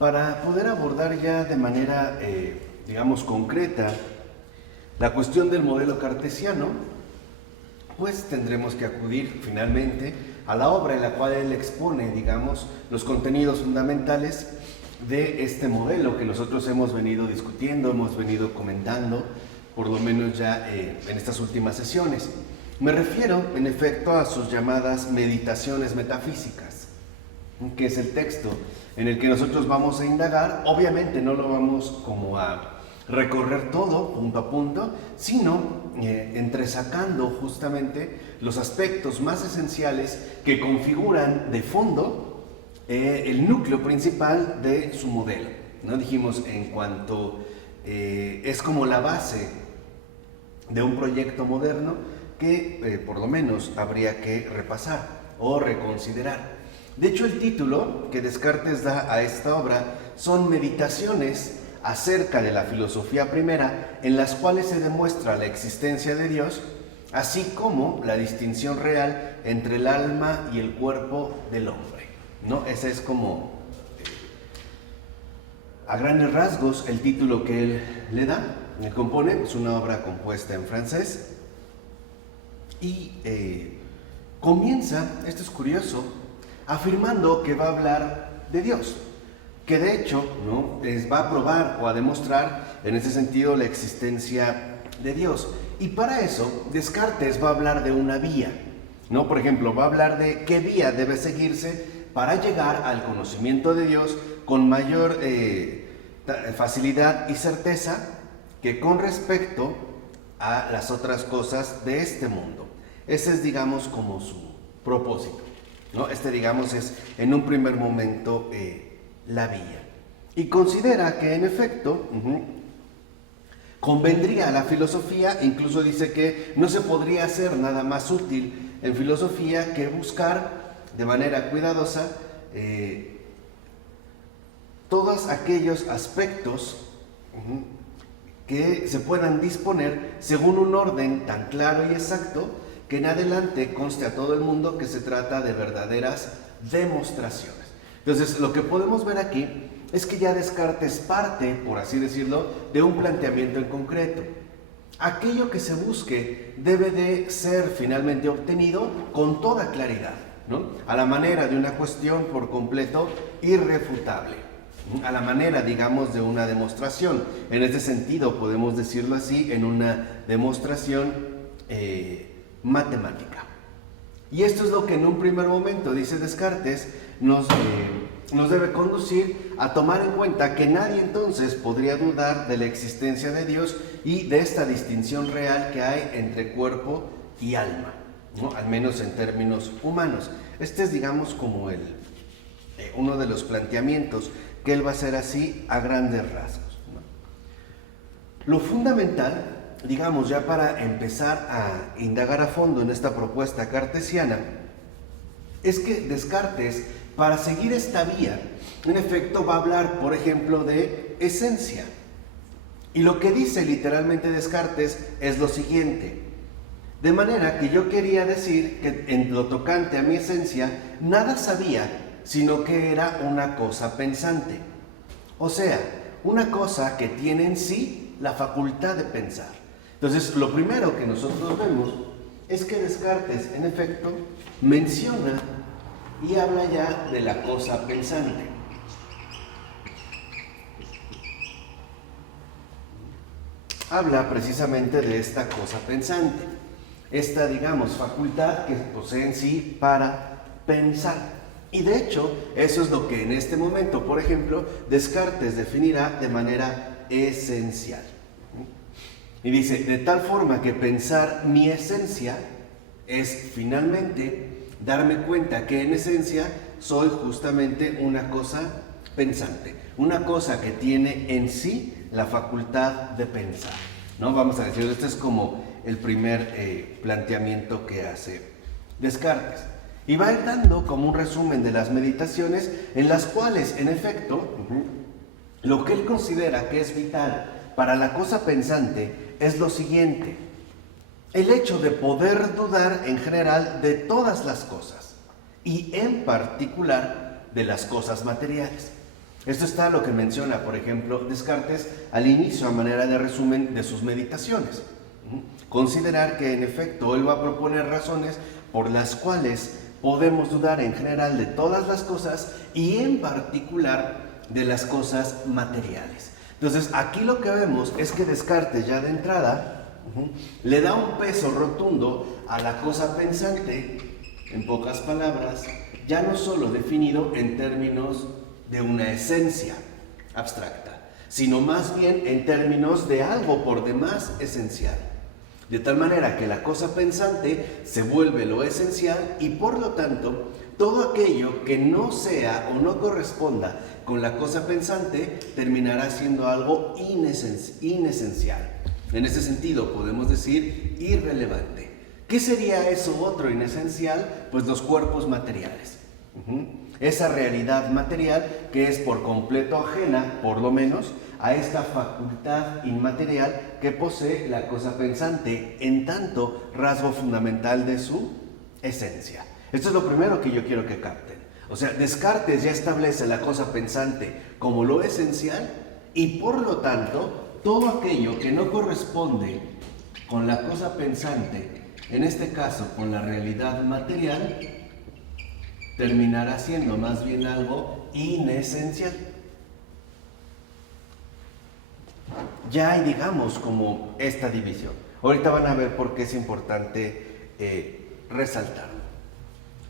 Para poder abordar ya de manera, digamos, concreta la cuestión del modelo cartesiano, pues tendremos que acudir finalmente a la obra en la cual él expone, digamos, los contenidos fundamentales de este modelo que nosotros hemos venido discutiendo, hemos venido comentando, por lo menos ya en estas últimas sesiones. Me refiero, en efecto, a sus llamadas meditaciones metafísicas, que es el texto en el que nosotros vamos a indagar. Obviamente no lo vamos como a recorrer todo punto a punto, sino entresacando justamente los aspectos más esenciales que configuran de fondo el núcleo principal de su modelo, ¿no? Dijimos en cuanto es como la base de un proyecto moderno que por lo menos habría que repasar o reconsiderar. De hecho, el título que Descartes da a esta obra son Meditaciones acerca de la filosofía primera, en las cuales se demuestra la existencia de Dios, así como la distinción real entre el alma y el cuerpo del hombre, ¿no? Ese es como, a grandes rasgos, el título que él le da. Él compone, es una obra compuesta en francés, y comienza, esto es curioso, afirmando que va a hablar de Dios, que de hecho, ¿no?, va a probar o a demostrar en ese sentido la existencia de Dios. Y para eso Descartes va a hablar de una vía, ¿no? Por ejemplo, va a hablar de qué vía debe seguirse para llegar al conocimiento de Dios con mayor facilidad y certeza que con respecto a las otras cosas de este mundo. Ese es, digamos, como su propósito, ¿no? Digamos, es en un primer momento la vía. Y considera que en efecto convendría a la filosofía, incluso dice que no se podría hacer nada más útil en filosofía que buscar de manera cuidadosa todos aquellos aspectos que se puedan disponer según un orden tan claro y exacto que en adelante conste a todo el mundo que se trata de verdaderas demostraciones. Entonces, lo que podemos ver aquí es que ya Descartes parte, por así decirlo, de un planteamiento en concreto. Aquello que se busque debe de ser finalmente obtenido con toda claridad, ¿no? A la manera de una cuestión por completo irrefutable, a la manera, digamos, de una demostración. En este sentido, podemos decirlo así, en una demostración matemática. Y esto es lo que en un primer momento, dice Descartes, nos debe conducir a tomar en cuenta que nadie entonces podría dudar de la existencia de Dios y de esta distinción real que hay entre cuerpo y alma, ¿no? Al menos en términos humanos. Este es, digamos, como uno de los planteamientos que él va a hacer así a grandes rasgos, ¿no? Lo fundamental, digamos, ya para empezar a indagar a fondo en esta propuesta cartesiana, es que Descartes, para seguir esta vía, en efecto va a hablar, por ejemplo, de esencia. Y lo que dice literalmente Descartes es lo siguiente: de manera que yo quería decir que en lo tocante a mi esencia, nada sabía, sino que era una cosa pensante. O sea, una cosa que tiene en sí la facultad de pensar. Entonces, lo primero que nosotros vemos es que Descartes, en efecto, menciona y habla ya de la cosa pensante. Habla precisamente de esta cosa pensante, esta, digamos, facultad que posee en sí para pensar. Y de hecho, eso es lo que en este momento, por ejemplo, Descartes definirá de manera esencial. Y dice, de tal forma que pensar mi esencia es finalmente darme cuenta que en esencia soy justamente una cosa pensante, una cosa que tiene en sí la facultad de pensar, ¿no? Vamos a decir, este es como el primer planteamiento que hace Descartes. Y va a ir dando como un resumen de las meditaciones en las cuales, en efecto, lo que él considera que es vital para la cosa pensante es lo siguiente: el hecho de poder dudar en general de todas las cosas y en particular de las cosas materiales. Esto está lo que menciona, por ejemplo, Descartes al inicio a manera de resumen de sus meditaciones. Considerar que en efecto él va a proponer razones por las cuales podemos dudar en general de todas las cosas y en particular de las cosas materiales. Entonces aquí lo que vemos es que Descartes ya de entrada le da un peso rotundo a la cosa pensante, en pocas palabras, ya no solo definido en términos de una esencia abstracta, sino más bien en términos de algo por demás esencial. De tal manera que la cosa pensante se vuelve lo esencial y por lo tanto todo aquello que no sea o no corresponda con la cosa pensante terminará siendo algo inesencial. En ese sentido podemos decir irrelevante. ¿Qué sería eso otro inesencial? Pues los cuerpos materiales. Esa realidad material que es por completo ajena, por lo menos, a esta facultad inmaterial que posee la cosa pensante, en tanto rasgo fundamental de su esencia. Esto es lo primero que yo quiero que capten. O sea, Descartes ya establece la cosa pensante como lo esencial y por lo tanto, todo aquello que no corresponde con la cosa pensante, en este caso con la realidad material, terminará siendo más bien algo inesencial. Ya hay, digamos, como esta división. Ahorita van a ver por qué es importante resaltarlo.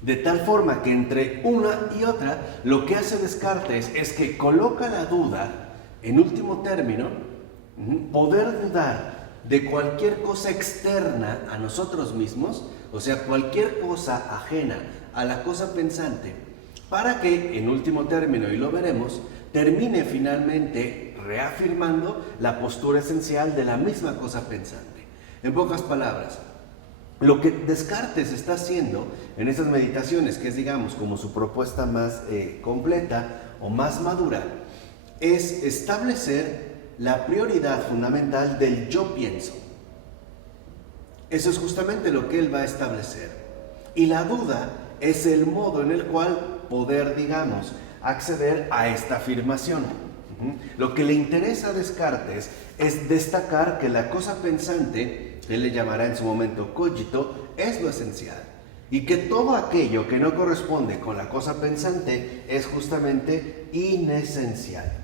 De tal forma que entre una y otra, lo que hace Descartes es que coloca la duda, en último término, poder dudar de cualquier cosa externa a nosotros mismos, o sea, cualquier cosa ajena a la cosa pensante, para que, en último término, y lo veremos, termine finalmente reafirmando la postura esencial de la misma cosa pensante. En pocas palabras, lo que Descartes está haciendo en estas meditaciones, que es, digamos, como su propuesta más completa o más madura, es establecer la prioridad fundamental del yo pienso. Eso es justamente lo que él va a establecer. Y la duda es el modo en el cual poder, digamos, acceder a esta afirmación. Lo que le interesa a Descartes es destacar que la cosa pensante, él le llamará en su momento cogito, es lo esencial. Y que todo aquello que no corresponde con la cosa pensante es justamente inesencial.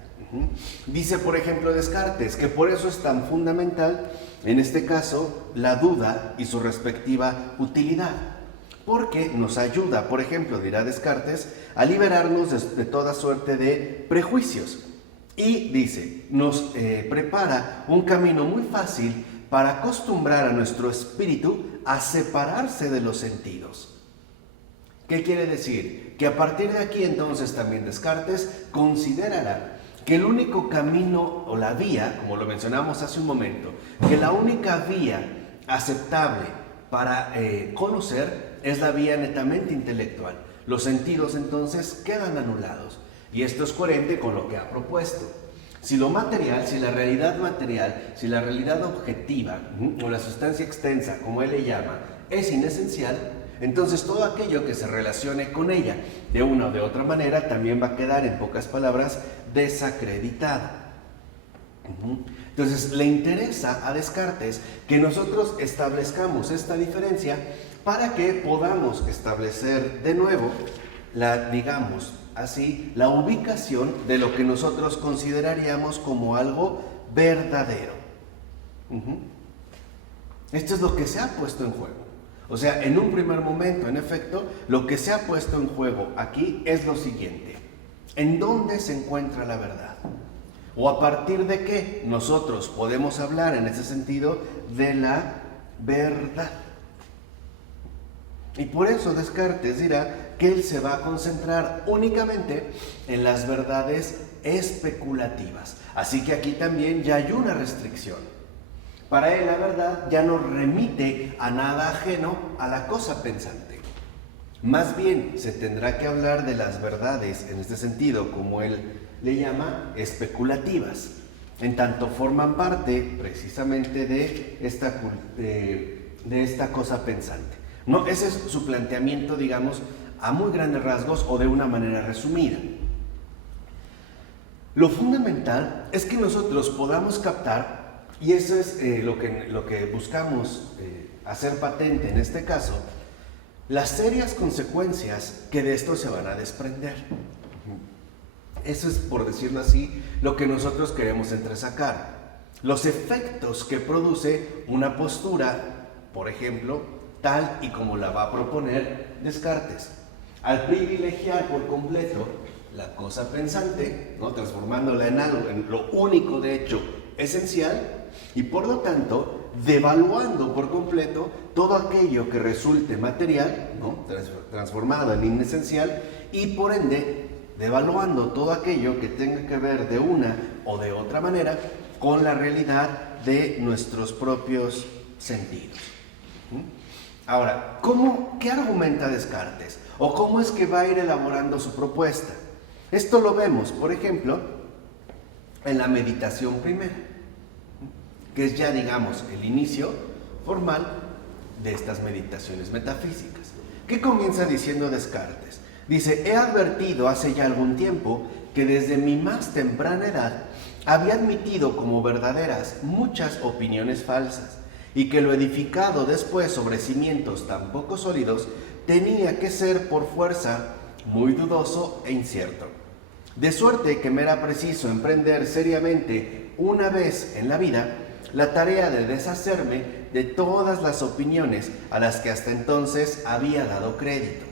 Dice, por ejemplo, Descartes, que por eso es tan fundamental, en este caso, la duda y su respectiva utilidad. Porque nos ayuda, por ejemplo, dirá Descartes, a liberarnos de toda suerte de prejuicios. Y dice, nos prepara un camino muy fácil para acostumbrar a nuestro espíritu a separarse de los sentidos. ¿Qué quiere decir? Que a partir de aquí entonces también Descartes considerará que el único camino o la vía, como lo mencionamos hace un momento, que la única vía aceptable para conocer es la vía netamente intelectual. Los sentidos entonces quedan anulados. Y esto es coherente con lo que ha propuesto. Si lo material, si la realidad material, si la realidad objetiva o la sustancia extensa, como él le llama, es inesencial, entonces todo aquello que se relacione con ella de una o de otra manera también va a quedar, en pocas palabras, desacreditado. Entonces le interesa a Descartes que nosotros establezcamos esta diferencia para que podamos establecer de nuevo digamos así, la ubicación de lo que nosotros consideraríamos como algo verdadero. Esto es lo que se ha puesto en juego. O sea, en un primer momento, en efecto, lo que se ha puesto en juego aquí es lo siguiente. ¿En dónde se encuentra la verdad? ¿O a partir de qué nosotros podemos hablar en ese sentido de la verdad? Y por eso Descartes dirá que él se va a concentrar únicamente en las verdades especulativas. Así que aquí también ya hay una restricción. Para él la verdad ya no remite a nada ajeno a la cosa pensante. Más bien se tendrá que hablar de las verdades, en este sentido, como él le llama, especulativas, en tanto forman parte precisamente de esta cosa pensante. No, ese es su planteamiento, digamos, a muy grandes rasgos o de una manera resumida. Lo fundamental es que nosotros podamos captar, y eso es lo que buscamos hacer patente en este caso, las serias consecuencias que de esto se van a desprender. Eso es, por decirlo así, lo que nosotros queremos entresacar. Los efectos que produce una postura, por ejemplo, tal y como la va a proponer Descartes. Al privilegiar por completo la cosa pensante, ¿no?, transformándola en algo, en lo único de hecho esencial, y por lo tanto devaluando por completo todo aquello que resulte material, ¿no?, transformado en inesencial, y por ende devaluando todo aquello que tenga que ver de una o de otra manera con la realidad de nuestros propios sentidos. Ahora, ¿qué argumenta Descartes? ¿O cómo es que va a ir elaborando su propuesta? Esto lo vemos, por ejemplo, en la meditación primera, que es ya, digamos, el inicio formal de estas meditaciones metafísicas. ¿Qué comienza diciendo Descartes? Dice: he advertido hace ya algún tiempo que desde mi más temprana edad había admitido como verdaderas muchas opiniones falsas, y que lo edificado después sobre cimientos tan poco sólidos tenía que ser por fuerza muy dudoso e incierto. De suerte que me era preciso emprender seriamente una vez en la vida la tarea de deshacerme de todas las opiniones a las que hasta entonces había dado crédito,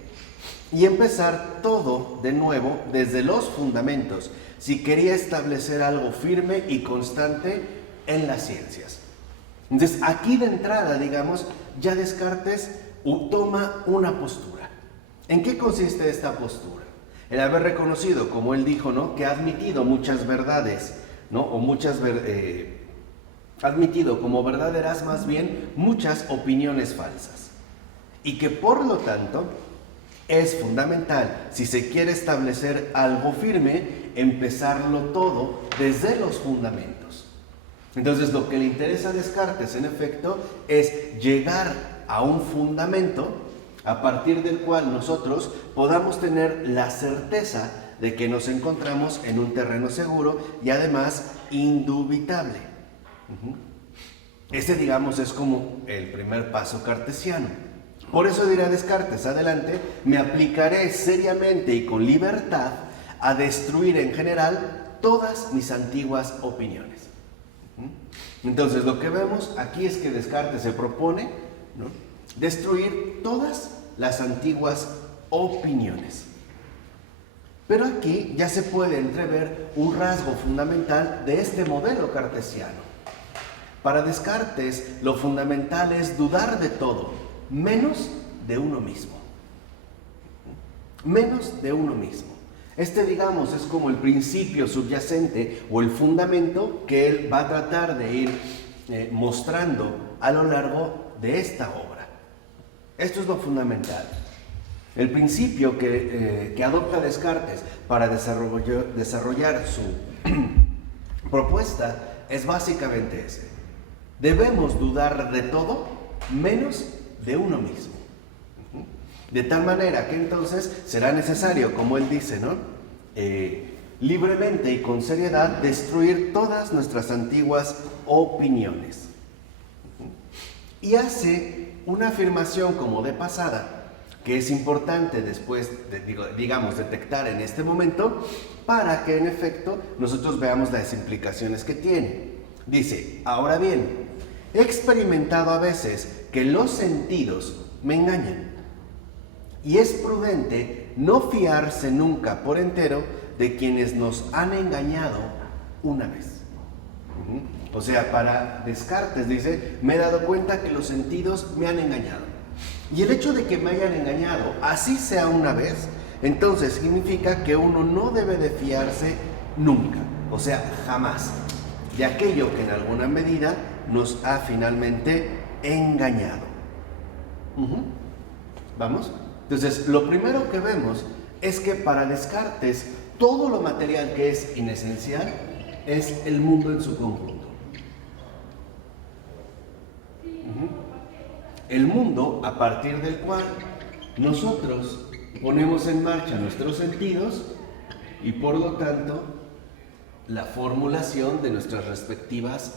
y empezar todo de nuevo desde los fundamentos, si quería establecer algo firme y constante en las ciencias. Entonces, aquí de entrada, digamos, ya Descartes toma una postura. ¿En qué consiste esta postura? El haber reconocido, como él dijo, ¿no?, que ha admitido muchas verdades, ¿no?, o ha admitido como verdaderas más bien muchas opiniones falsas, y que por lo tanto es fundamental, si se quiere establecer algo firme, empezarlo todo desde los fundamentos. Entonces, lo que le interesa a Descartes, en efecto, es llegar a un fundamento a partir del cual nosotros podamos tener la certeza de que nos encontramos en un terreno seguro y además indubitable. Ese, digamos, es como el primer paso cartesiano. Por eso dirá Descartes adelante: me aplicaré seriamente y con libertad a destruir en general todas mis antiguas opiniones. Entonces, lo que vemos aquí es que Descartes se propone, ¿no?, destruir todas las antiguas opiniones. Pero aquí ya se puede entrever un rasgo fundamental de este modelo cartesiano. Para Descartes, lo fundamental es dudar de todo, menos de uno mismo. Menos de uno mismo. Este, digamos, es como el principio subyacente o el fundamento que él va a tratar de ir mostrando a lo largo de esta obra. Esto es lo fundamental. El principio que adopta Descartes para desarrollar su propuesta es básicamente ese. Debemos dudar de todo menos de uno mismo. De tal manera que entonces será necesario, como él dice, ¿no?, libremente y con seriedad destruir todas nuestras antiguas opiniones. Y hace una afirmación como de pasada, que es importante después, digamos, detectar en este momento, para que en efecto nosotros veamos las implicaciones que tiene. Dice: ahora bien, he experimentado a veces que los sentidos me engañan, y es prudente no fiarse nunca por entero de quienes nos han engañado una vez. O sea, para Descartes dice: me he dado cuenta que los sentidos me han engañado. Y el hecho de que me hayan engañado, así sea una vez, entonces significa que uno no debe de fiarse nunca, o sea, jamás, de aquello que en alguna medida nos ha finalmente engañado. ¿Vamos? Entonces, lo primero que vemos es que para Descartes todo lo material que es inesencial es el mundo en su conjunto. El mundo a partir del cual nosotros ponemos en marcha nuestros sentidos y por lo tanto la formulación de nuestras respectivas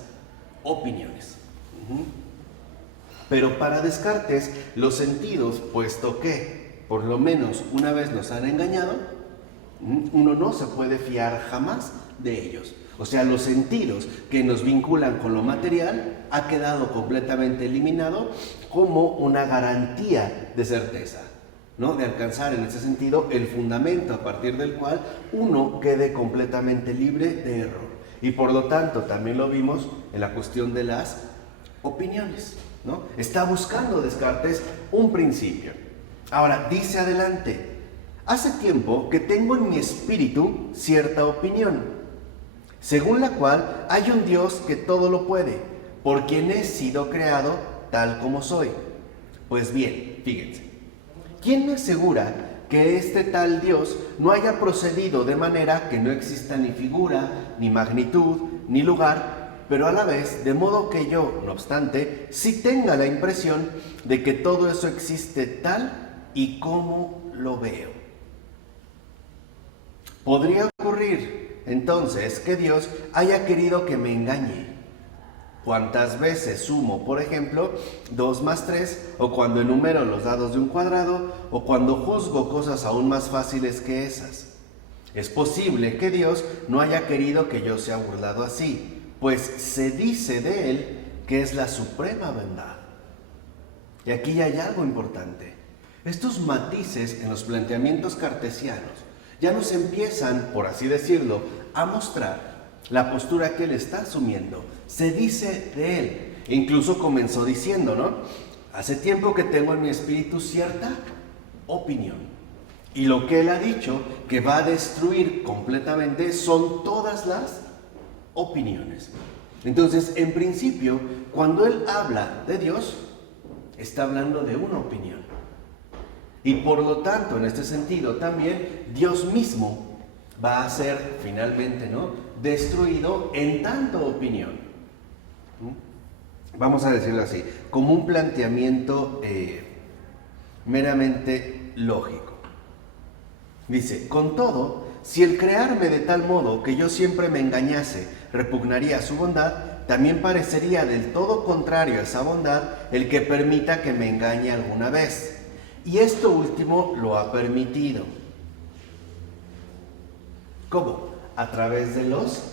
opiniones. Pero para Descartes, los sentidos, puesto que por lo menos una vez nos han engañado, uno no se puede fiar jamás de ellos. O sea, los sentidos que nos vinculan con lo material ha quedado completamente eliminado como una garantía de certeza, ¿no? De alcanzar en ese sentido el fundamento a partir del cual uno quede completamente libre de error. Y por lo tanto, también lo vimos en la cuestión de las opiniones, ¿no? Está buscando Descartes un principio. Ahora, dice adelante: hace tiempo que tengo en mi espíritu cierta opinión, según la cual hay un Dios que todo lo puede, por quien he sido creado tal como soy. Pues bien, fíjense, ¿quién me asegura que este tal Dios no haya procedido de manera que no exista ni figura, ni magnitud, ni lugar, pero a la vez, de modo que yo, no obstante, sí tenga la impresión de que todo eso existe tal y como lo veo? Podría ocurrir, entonces, que Dios haya querido que me engañe. ¿Cuántas veces sumo, por ejemplo, 2 más 3, o cuando enumero los lados de un cuadrado, o cuando juzgo cosas aún más fáciles que esas? Es posible que Dios no haya querido que yo sea burlado así, pues se dice de Él que es la suprema verdad. Y aquí ya hay algo importante. Estos matices en los planteamientos cartesianos ya nos empiezan, por así decirlo, a mostrar la postura que él está asumiendo. Se dice de él. Incluso comenzó diciendo, ¿no? Hace tiempo que tengo en mi espíritu cierta opinión. Y lo que él ha dicho que va a destruir completamente son todas las opiniones. Entonces, en principio, cuando él habla de Dios, está hablando de una opinión. Y por lo tanto, en este sentido, también Dios mismo va a ser finalmente, ¿no?, destruido en tanto opinión. Vamos a decirlo así, como un planteamiento meramente lógico. Dice: con todo, si el crearme de tal modo que yo siempre me engañase repugnaría su bondad, también parecería del todo contrario a esa bondad el que permita que me engañe alguna vez. Y esto último lo ha permitido. ¿Cómo? A través de los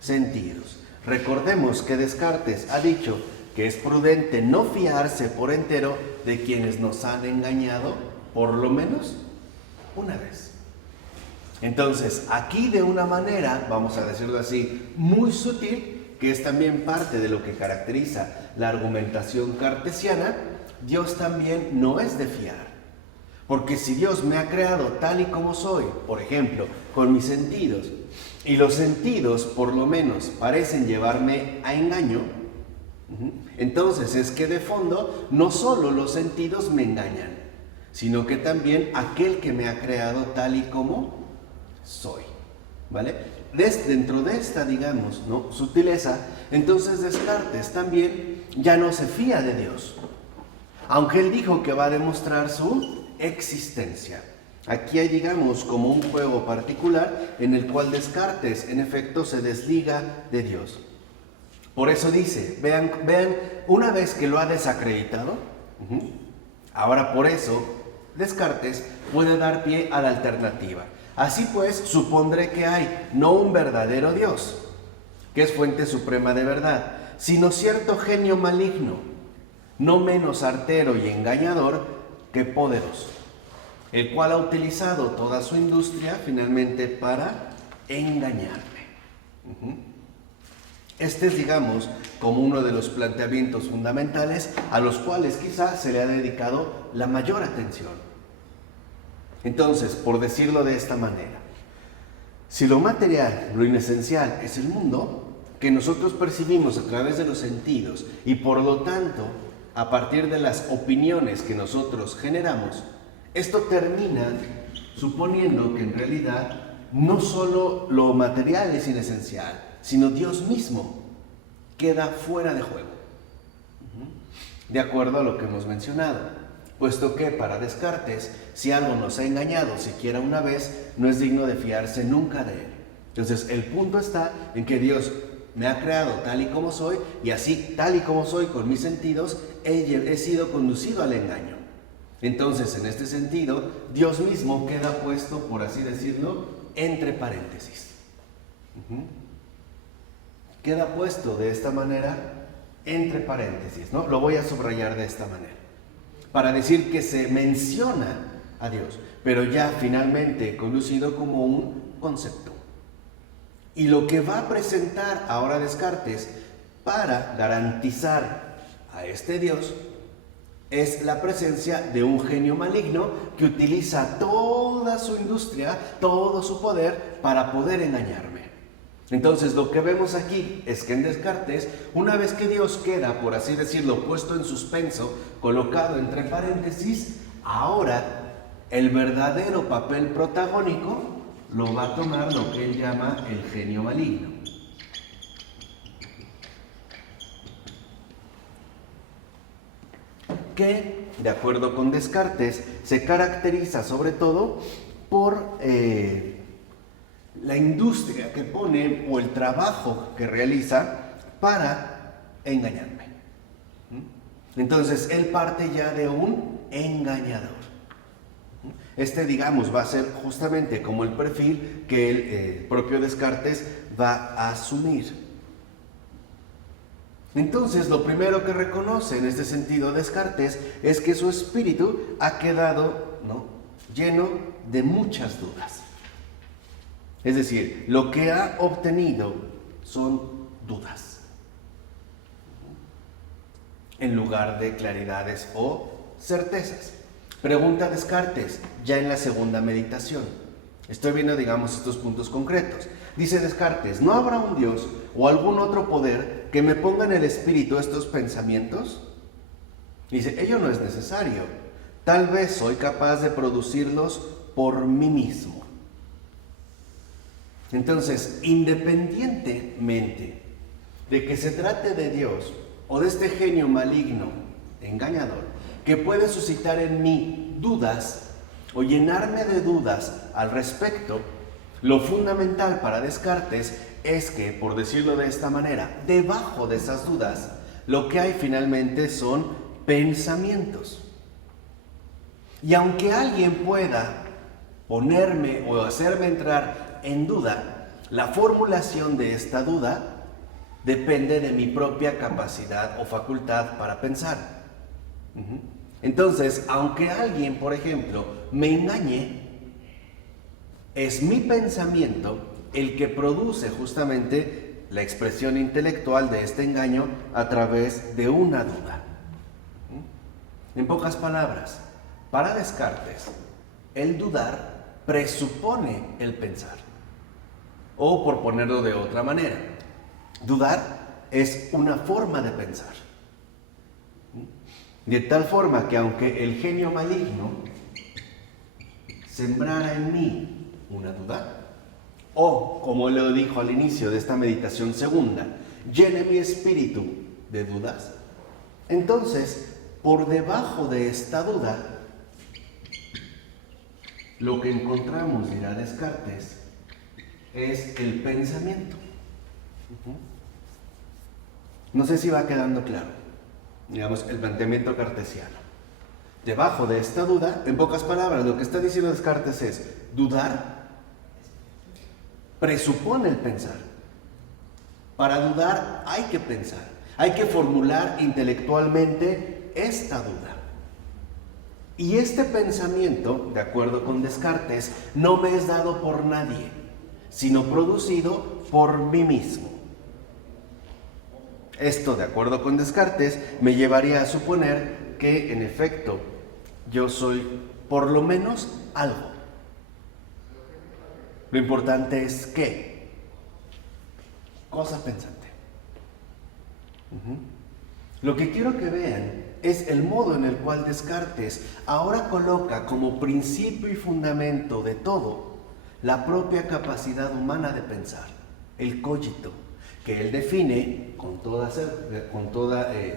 sentidos. Recordemos que Descartes ha dicho que es prudente no fiarse por entero de quienes nos han engañado por lo menos una vez. Entonces, aquí de una manera, vamos a decirlo así, muy sutil, que es también parte de lo que caracteriza la argumentación cartesiana, Dios también no es de fiar. Porque si Dios me ha creado tal y como soy, por ejemplo, con mis sentidos, y los sentidos por lo menos parecen llevarme a engaño, entonces es que de fondo no solo los sentidos me engañan, sino que también aquel que me ha creado tal y como soy, ¿vale? Dentro de esta, digamos, ¿no?, sutileza, entonces Descartes también ya no se fía de Dios, aunque él dijo que va a demostrar su existencia. Aquí hay, digamos, como un juego particular en el cual Descartes, en efecto, se desliga de Dios. Por eso dice, vean, una vez que lo ha desacreditado, ahora por eso Descartes puede dar pie a la alternativa. Así pues, supondré que hay no un verdadero Dios, que es fuente suprema de verdad, sino cierto genio maligno, no menos artero y engañador que poderoso, el cual ha utilizado toda su industria finalmente para engañarme. Este es, digamos, como uno de los planteamientos fundamentales a los cuales quizá se le ha dedicado la mayor atención. Entonces, por decirlo de esta manera, si lo material, lo inesencial, es el mundo que nosotros percibimos a través de los sentidos y por lo tanto a partir de las opiniones que nosotros generamos, esto termina suponiendo que en realidad no solo lo material es inesencial, sino Dios mismo queda fuera de juego. De acuerdo a lo que hemos mencionado. Puesto que para Descartes, si algo nos ha engañado siquiera una vez, no es digno de fiarse nunca de él. Entonces, el punto está en que Dios me ha creado tal y como soy, y así, tal y como soy, con mis sentidos, he sido conducido al engaño. Entonces, en este sentido, Dios mismo queda puesto, por así decirlo, entre paréntesis. Queda puesto de esta manera, entre paréntesis, ¿no? Lo voy a subrayar de esta manera, para decir que se menciona a Dios, pero ya finalmente conducido como un concepto. Y lo que va a presentar ahora Descartes para garantizar a este Dios es la presencia de un genio maligno que utiliza toda su industria, todo su poder para poder engañarme. Entonces, lo que vemos aquí es que en Descartes, una vez que Dios queda, por así decirlo, puesto en suspenso, colocado entre paréntesis, ahora el verdadero papel protagónico lo va a tomar lo que él llama el genio maligno. Que, de acuerdo con Descartes, se caracteriza sobre todo por la industria que pone o el trabajo que realiza para engañarme. Entonces, él parte ya de un engañador. Este, digamos, va a ser justamente como el perfil que el propio Descartes va a asumir. Entonces, lo primero que reconoce en este sentido Descartes es que su espíritu ha quedado, ¿no?, lleno de muchas dudas. Es decir, lo que ha obtenido son dudas, en lugar de claridades o certezas. Pregunta Descartes, ya en la segunda meditación. Estoy viendo, digamos, estos puntos concretos. Dice Descartes, ¿no habrá un Dios o algún otro poder que me ponga en el espíritu estos pensamientos? Dice, ello no es necesario. Tal vez soy capaz de producirlos por mí mismo. Entonces, independientemente de que se trate de Dios o de este genio maligno, engañador, que puede suscitar en mí dudas o llenarme de dudas al respecto, lo fundamental para Descartes es que, por decirlo de esta manera, debajo de esas dudas, lo que hay finalmente son pensamientos. Y aunque alguien pueda ponerme o hacerme entrar en duda, la formulación de esta duda depende de mi propia capacidad o facultad para pensar. Entonces, aunque alguien, por ejemplo, me engañe, es mi pensamiento el que produce justamente la expresión intelectual de este engaño a través de una duda. En pocas palabras, para Descartes, el dudar presupone el pensar. O, por ponerlo de otra manera, dudar es una forma de pensar. De tal forma que aunque el genio maligno sembrara en mí una duda, o, como lo dijo al inicio de esta meditación segunda, llene mi espíritu de dudas, entonces, por debajo de esta duda, lo que encontramos, dirá Descartes, es el pensamiento. No sé si va quedando claro, digamos, el planteamiento cartesiano. Debajo de esta duda, en pocas palabras, lo que está diciendo Descartes es, dudar presupone el pensar. Para dudar hay que pensar, hay que formular intelectualmente esta duda. Y este pensamiento, de acuerdo con Descartes, no me es dado por nadie, sino producido por mí mismo. Esto, de acuerdo con Descartes, me llevaría a suponer que, en efecto, yo soy por lo menos algo. Lo importante es ¿qué? Cosa pensante. Lo que quiero que vean es el modo en el cual Descartes ahora coloca como principio y fundamento de todo la propia capacidad humana de pensar, el cogito, que él define con toda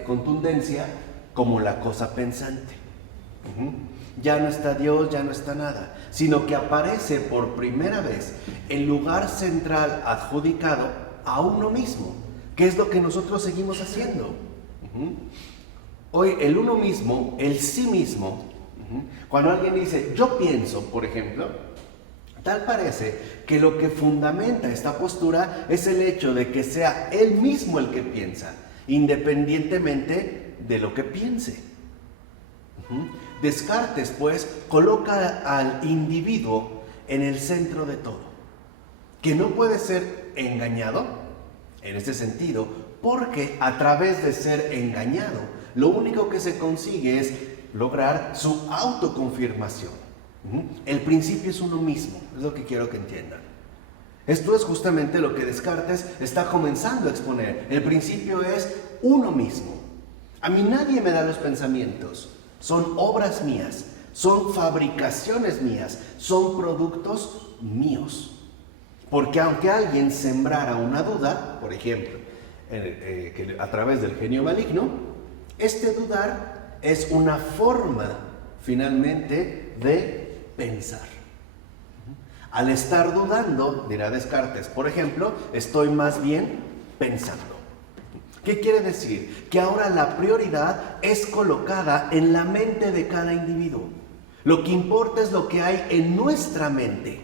contundencia como la cosa pensante. Ujú. Ya no está Dios, ya no está nada, sino que aparece por primera vez el lugar central adjudicado a uno mismo, que es lo que nosotros seguimos haciendo. Ujú. Hoy el uno mismo, el sí mismo, cuando alguien dice yo pienso, por ejemplo, tal parece que lo que fundamenta esta postura es el hecho de que sea él mismo el que piensa, independientemente de lo que piense. Descartes, pues, coloca al individuo en el centro de todo, que no puede ser engañado, en este sentido, porque a través de ser engañado, lo único que se consigue es lograr su autoconfirmación. El principio es uno mismo, es lo que quiero que entiendan. Esto es justamente lo que Descartes está comenzando a exponer. El principio es uno mismo. A mí nadie me da los pensamientos, son obras mías, son fabricaciones mías, son productos míos. Porque aunque alguien sembrara una duda, por ejemplo, a través del genio maligno, este dudar es una forma, finalmente, de pensar. Al estar dudando, dirá Descartes, por ejemplo, estoy más bien pensando. ¿Qué quiere decir? Que ahora la prioridad es colocada en la mente de cada individuo. Lo que importa es lo que hay en nuestra mente.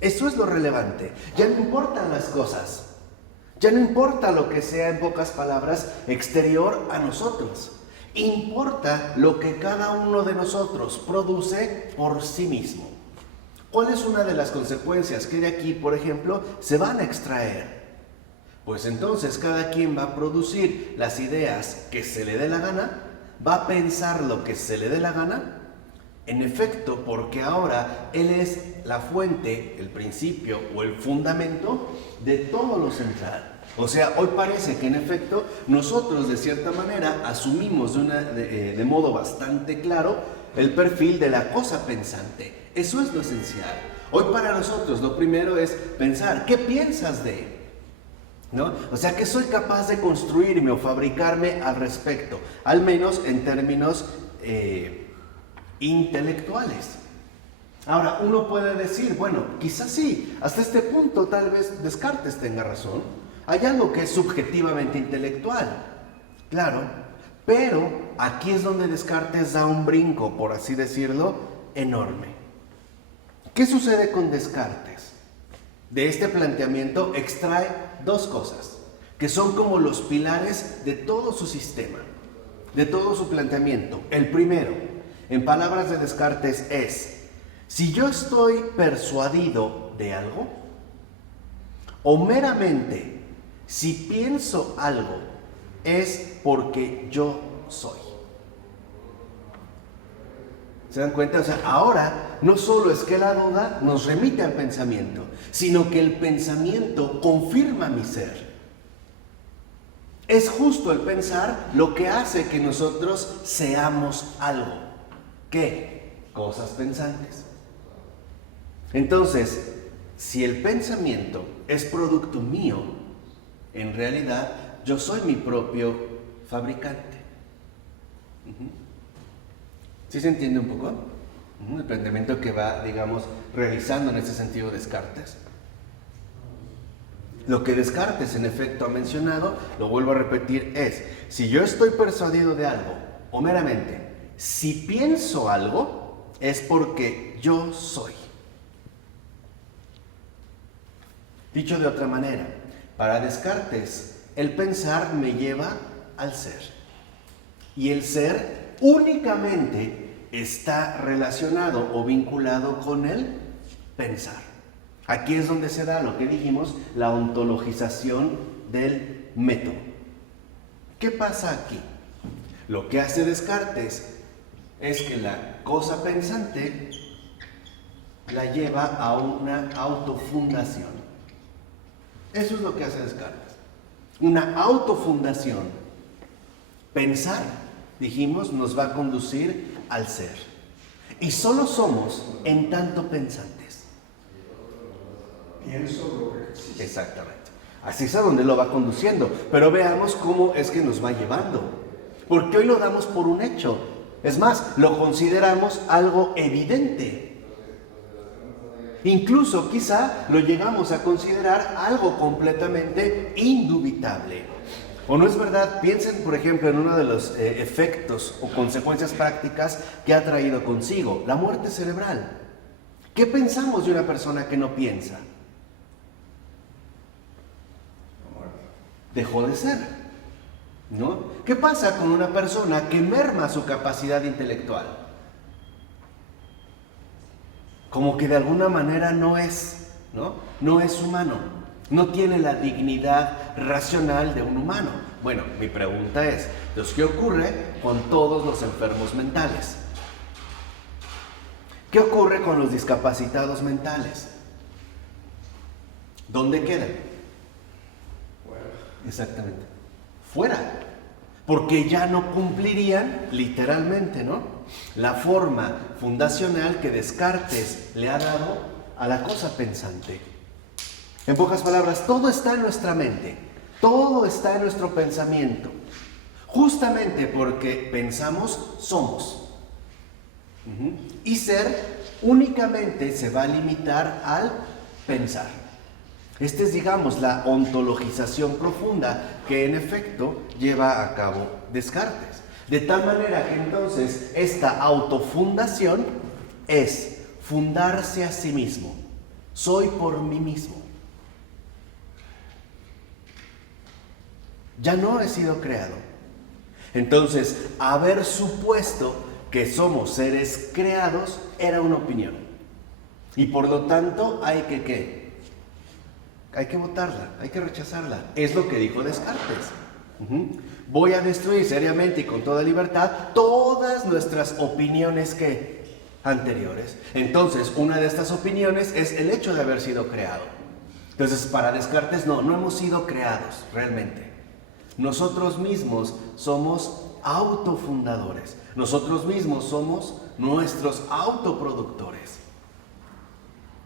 Eso es lo relevante. Ya no importan las cosas. Ya no importa lo que sea, en pocas palabras, exterior a nosotros. Importa lo que cada uno de nosotros produce por sí mismo. ¿Cuál es una de las consecuencias que de aquí, por ejemplo, se van a extraer? Pues entonces cada quien va a producir las ideas que se le dé la gana, va a pensar lo que se le dé la gana, en efecto, porque ahora él es la fuente, el principio o el fundamento de todo lo central. O sea, hoy parece que en efecto nosotros de cierta manera asumimos de modo bastante claro el perfil de la cosa pensante. Eso es lo esencial. Hoy para nosotros lo primero es pensar, ¿qué piensas de? ¿No? O sea, ¿qué soy capaz de construirme o fabricarme al respecto? Al menos en términos intelectuales. Ahora, uno puede decir, bueno, quizás sí, hasta este punto tal vez Descartes tenga razón. Hay algo que es subjetivamente intelectual, claro, pero aquí es donde Descartes da un brinco, por así decirlo, enorme. ¿Qué sucede con Descartes? De este planteamiento extrae dos cosas, que son como los pilares de todo su sistema, de todo su planteamiento. El primero, en palabras de Descartes, es: si yo estoy persuadido de algo, o meramente si pienso algo, es porque yo soy. ¿Se dan cuenta? O sea, ahora no solo es que la duda nos remite al pensamiento, sino que el pensamiento confirma mi ser. Es justo el pensar lo que hace que nosotros seamos algo. ¿Qué? Cosas pensantes. Entonces, si el pensamiento es producto mío, en realidad yo soy mi propio fabricante. ¿Sí se entiende un poco? El planteamiento que va, digamos, realizando en ese sentido Descartes. Lo que Descartes en efecto ha mencionado, lo vuelvo a repetir, es: si yo estoy persuadido de algo, o meramente, si pienso algo, es porque yo soy. Dicho de otra manera, para Descartes, el pensar me lleva al ser. Y el ser únicamente está relacionado o vinculado con el pensar. Aquí es donde se da lo que dijimos, la ontologización del método. ¿Qué pasa aquí? Lo que hace Descartes es que la cosa pensante la lleva a una autofundación. Eso es lo que hace Descartes. Una autofundación. Pensar, dijimos, nos va a conducir al ser. Y solo somos en tanto pensantes. Pienso lo que existe. Exactamente. Así es a donde lo va conduciendo. Pero veamos cómo es que nos va llevando. Porque hoy lo damos por un hecho. Es más, lo consideramos algo evidente. Incluso quizá lo llegamos a considerar algo completamente indubitable. ¿O no es verdad? Piensen, por ejemplo, en uno de los efectos o consecuencias prácticas que ha traído consigo, la muerte cerebral. ¿Qué pensamos de una persona que no piensa? Dejó de ser, ¿no? ¿Qué pasa con una persona que merma su capacidad intelectual? Como que de alguna manera no es, ¿no? No es humano, no tiene la dignidad racional de un humano. Bueno, mi pregunta es, entonces, ¿qué ocurre con todos los enfermos mentales? ¿Qué ocurre con los discapacitados mentales? ¿Dónde quedan? Fuera. Exactamente. Fuera. Porque ya no cumplirían, literalmente, ¿no?, la forma fundacional que Descartes le ha dado a la cosa pensante. En pocas palabras, todo está en nuestra mente, todo está en nuestro pensamiento. Justamente porque pensamos, somos. Y ser únicamente se va a limitar al pensar. Esta es, digamos, la ontologización profunda que en efecto lleva a cabo Descartes. De tal manera que entonces esta autofundación es fundarse a sí mismo. Soy por mí mismo. Ya no he sido creado. Entonces, haber supuesto que somos seres creados era una opinión. Y por lo tanto hay que ¿qué? Hay que votarla, hay que rechazarla. Es lo que dijo Descartes. Voy a destruir seriamente y con toda libertad todas nuestras opiniones que anteriores. Entonces, una de estas opiniones es el hecho de haber sido creado. Entonces, para Descartes no hemos sido creados realmente. Nosotros mismos somos autofundadores. Nosotros mismos somos nuestros autoproductores.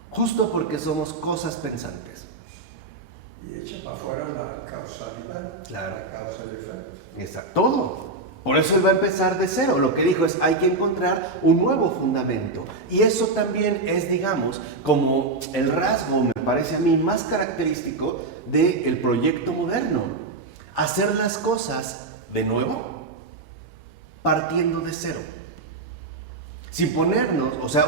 Justo porque somos cosas pensantes. Y echa para afuera la causalidad. Claro. La causa y el efecto. Exacto. Todo. Por eso él va a empezar de cero. Lo que dijo es, hay que encontrar un nuevo fundamento. Y eso también es, digamos, como el rasgo, me parece a mí, más característico del proyecto moderno. Hacer las cosas de nuevo, partiendo de cero. Sin ponernos, o sea,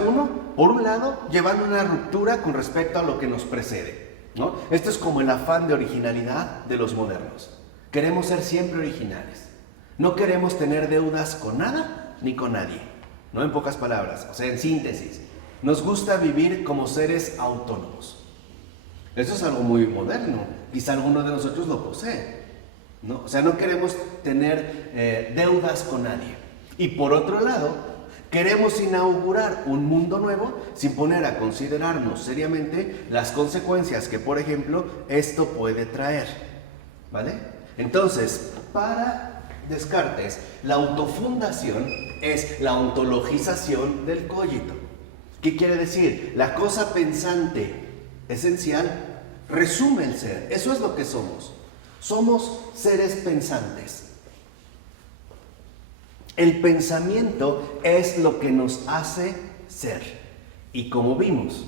por un lado, llevando una ruptura con respecto a lo que nos precede, ¿no? Esto es como el afán de originalidad de los modernos. Queremos ser siempre originales. No queremos tener deudas con nada ni con nadie, ¿no? En pocas palabras, o sea, en síntesis. Nos gusta vivir como seres autónomos. Eso es algo muy moderno. Quizá alguno de nosotros lo posee, ¿no? O sea, no queremos tener deudas con nadie. Y por otro lado, queremos inaugurar un mundo nuevo sin poner a considerarnos seriamente las consecuencias que, por ejemplo, esto puede traer, ¿vale? Entonces, para Descartes, la autofundación es la ontologización del cogito. ¿Qué quiere decir? La cosa pensante esencial resume el ser. Eso es lo que somos. Somos seres pensantes. El pensamiento es lo que nos hace ser. Y como vimos,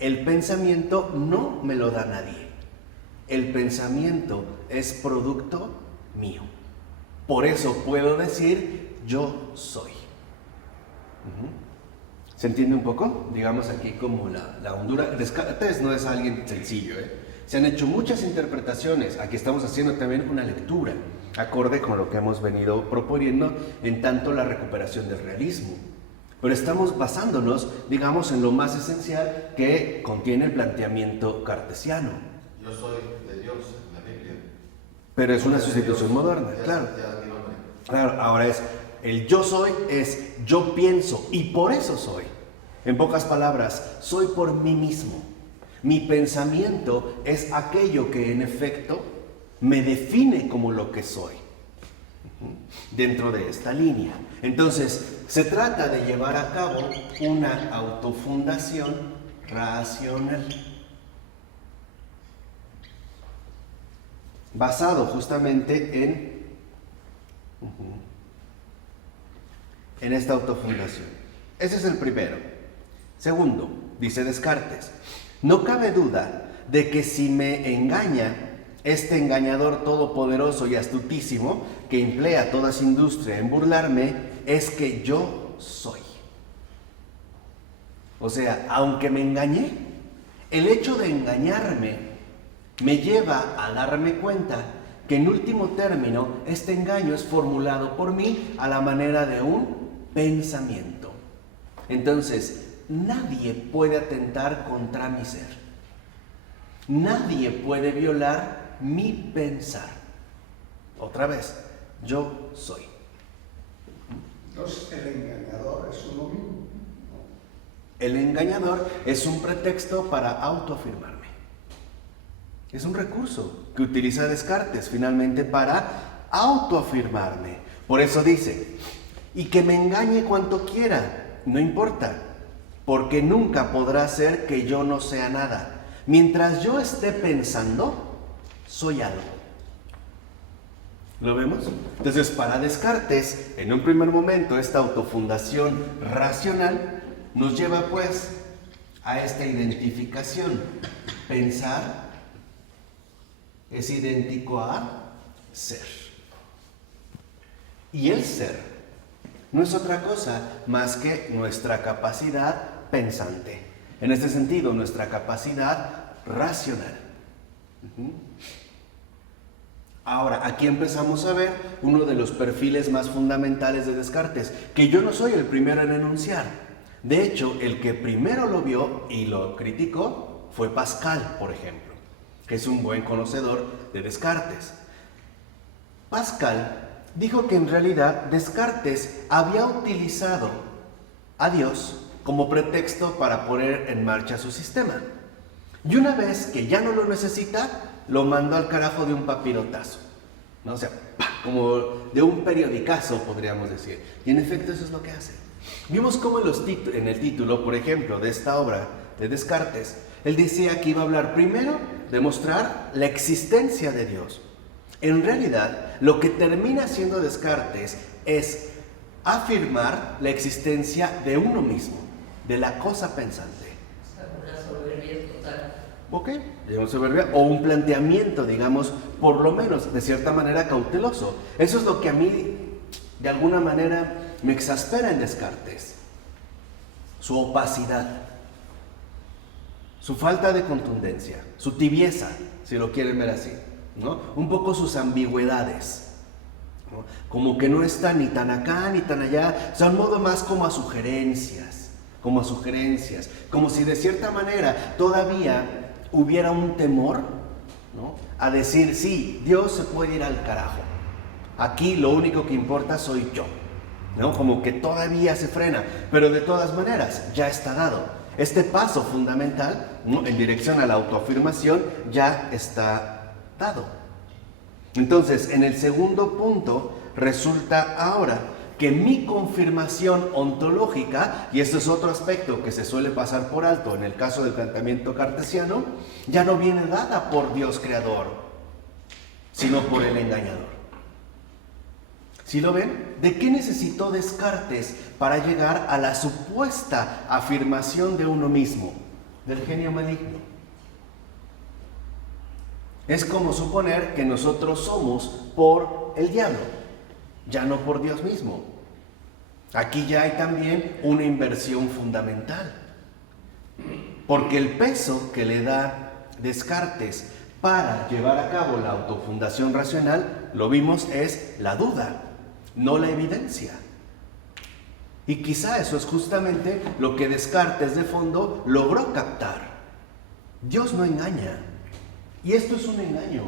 el pensamiento no me lo da nadie. El pensamiento es producto mío. Por eso puedo decir, yo soy. ¿Se entiende un poco? Digamos aquí como la hondura. Descartes no es alguien sencillo, Se han hecho muchas interpretaciones. Aquí estamos haciendo también una lectura acorde con lo que hemos venido proponiendo en tanto la recuperación del realismo. Pero estamos basándonos, digamos, en lo más esencial que contiene el planteamiento cartesiano. Yo soy de Dios en la Biblia. Pero es una sustitución moderna, claro. Claro, ahora el yo soy es yo pienso y por eso soy. En pocas palabras, soy por mí mismo. Mi pensamiento es aquello que en efecto me define como lo que soy dentro de esta línea. Entonces, se trata de llevar a cabo una autofundación racional basado justamente en esta autofundación. Ese es el primero. Segundo, dice Descartes, no cabe duda de que si me engaña este engañador todopoderoso y astutísimo que emplea toda su industria en burlarme, es que yo soy. O sea, aunque me engañé, el hecho de engañarme me lleva a darme cuenta que en último término este engaño es formulado por mí a la manera de un pensamiento. Entonces, nadie puede atentar contra mi ser. Nadie puede violar mi pensar. Otra vez, yo soy. Entonces el engañador es uno mismo. El engañador es un pretexto para autoafirmarme. Es un recurso que utiliza Descartes finalmente para autoafirmarme. Por eso dice, y que me engañe cuanto quiera, no importa, porque nunca podrá ser que yo no sea nada. Mientras yo esté pensando, soy algo. ¿Lo vemos? Entonces, para Descartes, en un primer momento, esta autofundación racional nos lleva pues a esta identificación. Pensar es idéntico a ser. Y el ser no es otra cosa más que nuestra capacidad pensante. En este sentido, nuestra capacidad racional. Ahora, aquí empezamos a ver uno de los perfiles más fundamentales de Descartes, que yo no soy el primero en enunciar. De hecho, el que primero lo vio y lo criticó fue Pascal, por ejemplo, que es un buen conocedor de Descartes. Pascal dijo que en realidad Descartes había utilizado a Dios como pretexto para poner en marcha su sistema. Y una vez que ya no lo necesita, lo mandó al carajo de un papirotazo, ¿no? O sea, como de un periodicazo, podríamos decir. Y en efecto eso es lo que hace. Vimos cómo en el título, por ejemplo, de esta obra de Descartes, él decía que iba a hablar primero de mostrar la existencia de Dios. En realidad, lo que termina haciendo Descartes es afirmar la existencia de uno mismo, de la cosa pensante. Una soberbia total. Ok, digamos soberbia, o un planteamiento, digamos, por lo menos, de cierta manera cauteloso. Eso es lo que a mí, de alguna manera, me exaspera en Descartes. Su opacidad, su falta de contundencia, su tibieza, si lo quieren ver así, ¿no? Un poco sus ambigüedades, ¿no? Como que no está ni tan acá ni tan allá, o sea, un modo más como a sugerencias, como si de cierta manera todavía hubiera un temor, ¿no? A decir, sí, Dios se puede ir al carajo, aquí lo único que importa soy yo, ¿no? Como que todavía se frena, pero de todas maneras ya está dado. Este paso fundamental, ¿no?, en dirección a la autoafirmación ya está dado. Entonces, en el segundo punto, resulta ahora que mi confirmación ontológica, y esto es otro aspecto que se suele pasar por alto en el caso del planteamiento cartesiano, ya no viene dada por Dios creador, sino por el engañador. ¿Sí lo ven? ¿De qué necesitó Descartes para llegar a la supuesta afirmación de uno mismo? Del genio maligno. Es como suponer que nosotros somos por el diablo, ya no por Dios mismo. Aquí ya hay también una inversión fundamental, porque el peso que le da Descartes para llevar a cabo la autofundación racional, lo vimos, es la duda, no la evidencia. Y quizá eso es justamente lo que Descartes de fondo logró captar. Dios no engaña, y esto es un engaño.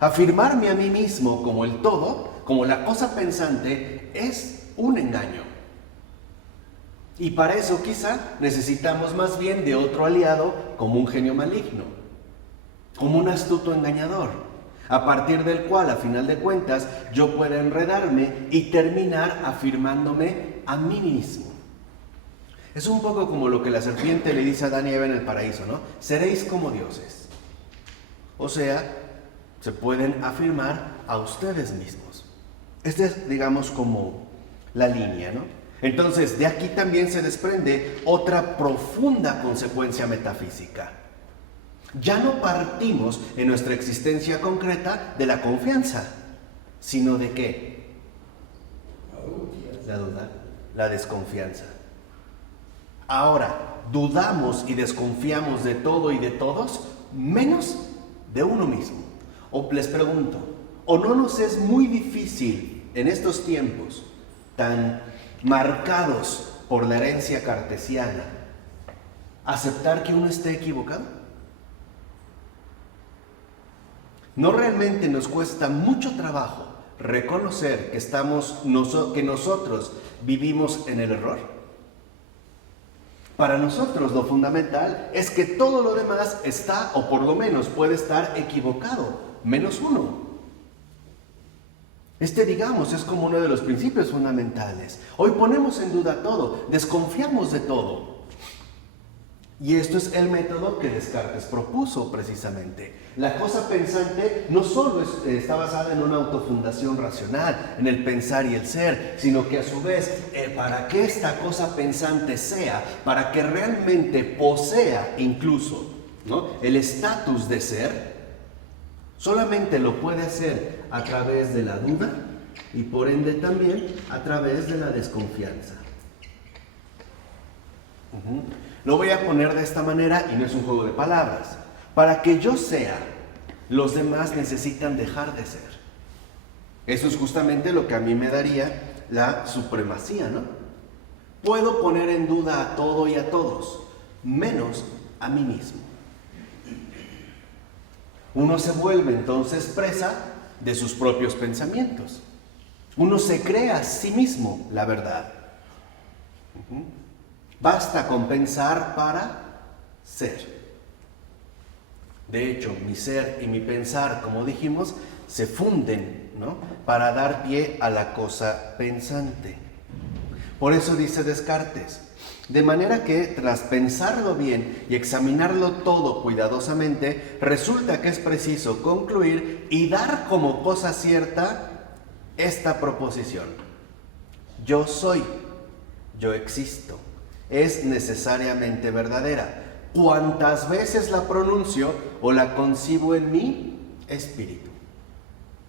Afirmarme a mí mismo como el todo, como la cosa pensante, es un engaño. Y para eso quizá necesitamos más bien de otro aliado como un genio maligno, como un astuto engañador, a partir del cual, a final de cuentas, yo pueda enredarme y terminar afirmándome a mí mismo. Es un poco como lo que la serpiente le dice a Adán y Eva en el paraíso, ¿no? Seréis como dioses. O sea, se pueden afirmar a ustedes mismos. Esta es, digamos, como la línea, ¿no? Entonces, de aquí también se desprende otra profunda consecuencia metafísica. Ya no partimos en nuestra existencia concreta de la confianza, sino de ¿qué? La duda, la desconfianza. Ahora, dudamos y desconfiamos de todo y de todos, menos de uno mismo. O les pregunto, ¿o no nos es muy difícil en estos tiempos tan marcados por la herencia cartesiana aceptar que uno esté equivocado? ¿No realmente nos cuesta mucho trabajo reconocer que que nosotros vivimos en el error? Para nosotros lo fundamental es que todo lo demás está, o por lo menos puede estar equivocado, menos uno. Digamos, es como uno de los principios fundamentales. Hoy ponemos en duda todo, desconfiamos de todo. Y esto es el método que Descartes propuso precisamente. La cosa pensante no solo está basada en una autofundación racional, en el pensar y el ser, sino que a su vez, para que esta cosa pensante sea, para que realmente posea incluso, ¿no?, el estatus de ser, solamente lo puede hacer a través de la duda y por ende también a través de la desconfianza. Lo voy a poner de esta manera y no es un juego de palabras. Para que yo sea, los demás necesitan dejar de ser. Eso es justamente lo que a mí me daría la supremacía, ¿no? Puedo poner en duda a todo y a todos, menos a mí mismo. Uno se vuelve entonces presa de sus propios pensamientos. Uno se crea a sí mismo la verdad. Basta con pensar para ser. De hecho, mi ser y mi pensar, como dijimos, se funden, ¿no?, para dar pie a la cosa pensante. Por eso dice Descartes, de manera que tras pensarlo bien y examinarlo todo cuidadosamente, resulta que es preciso concluir y dar como cosa cierta esta proposición: yo soy, yo existo. Es necesariamente verdadera, cuantas veces la pronuncio o la concibo en mi espíritu.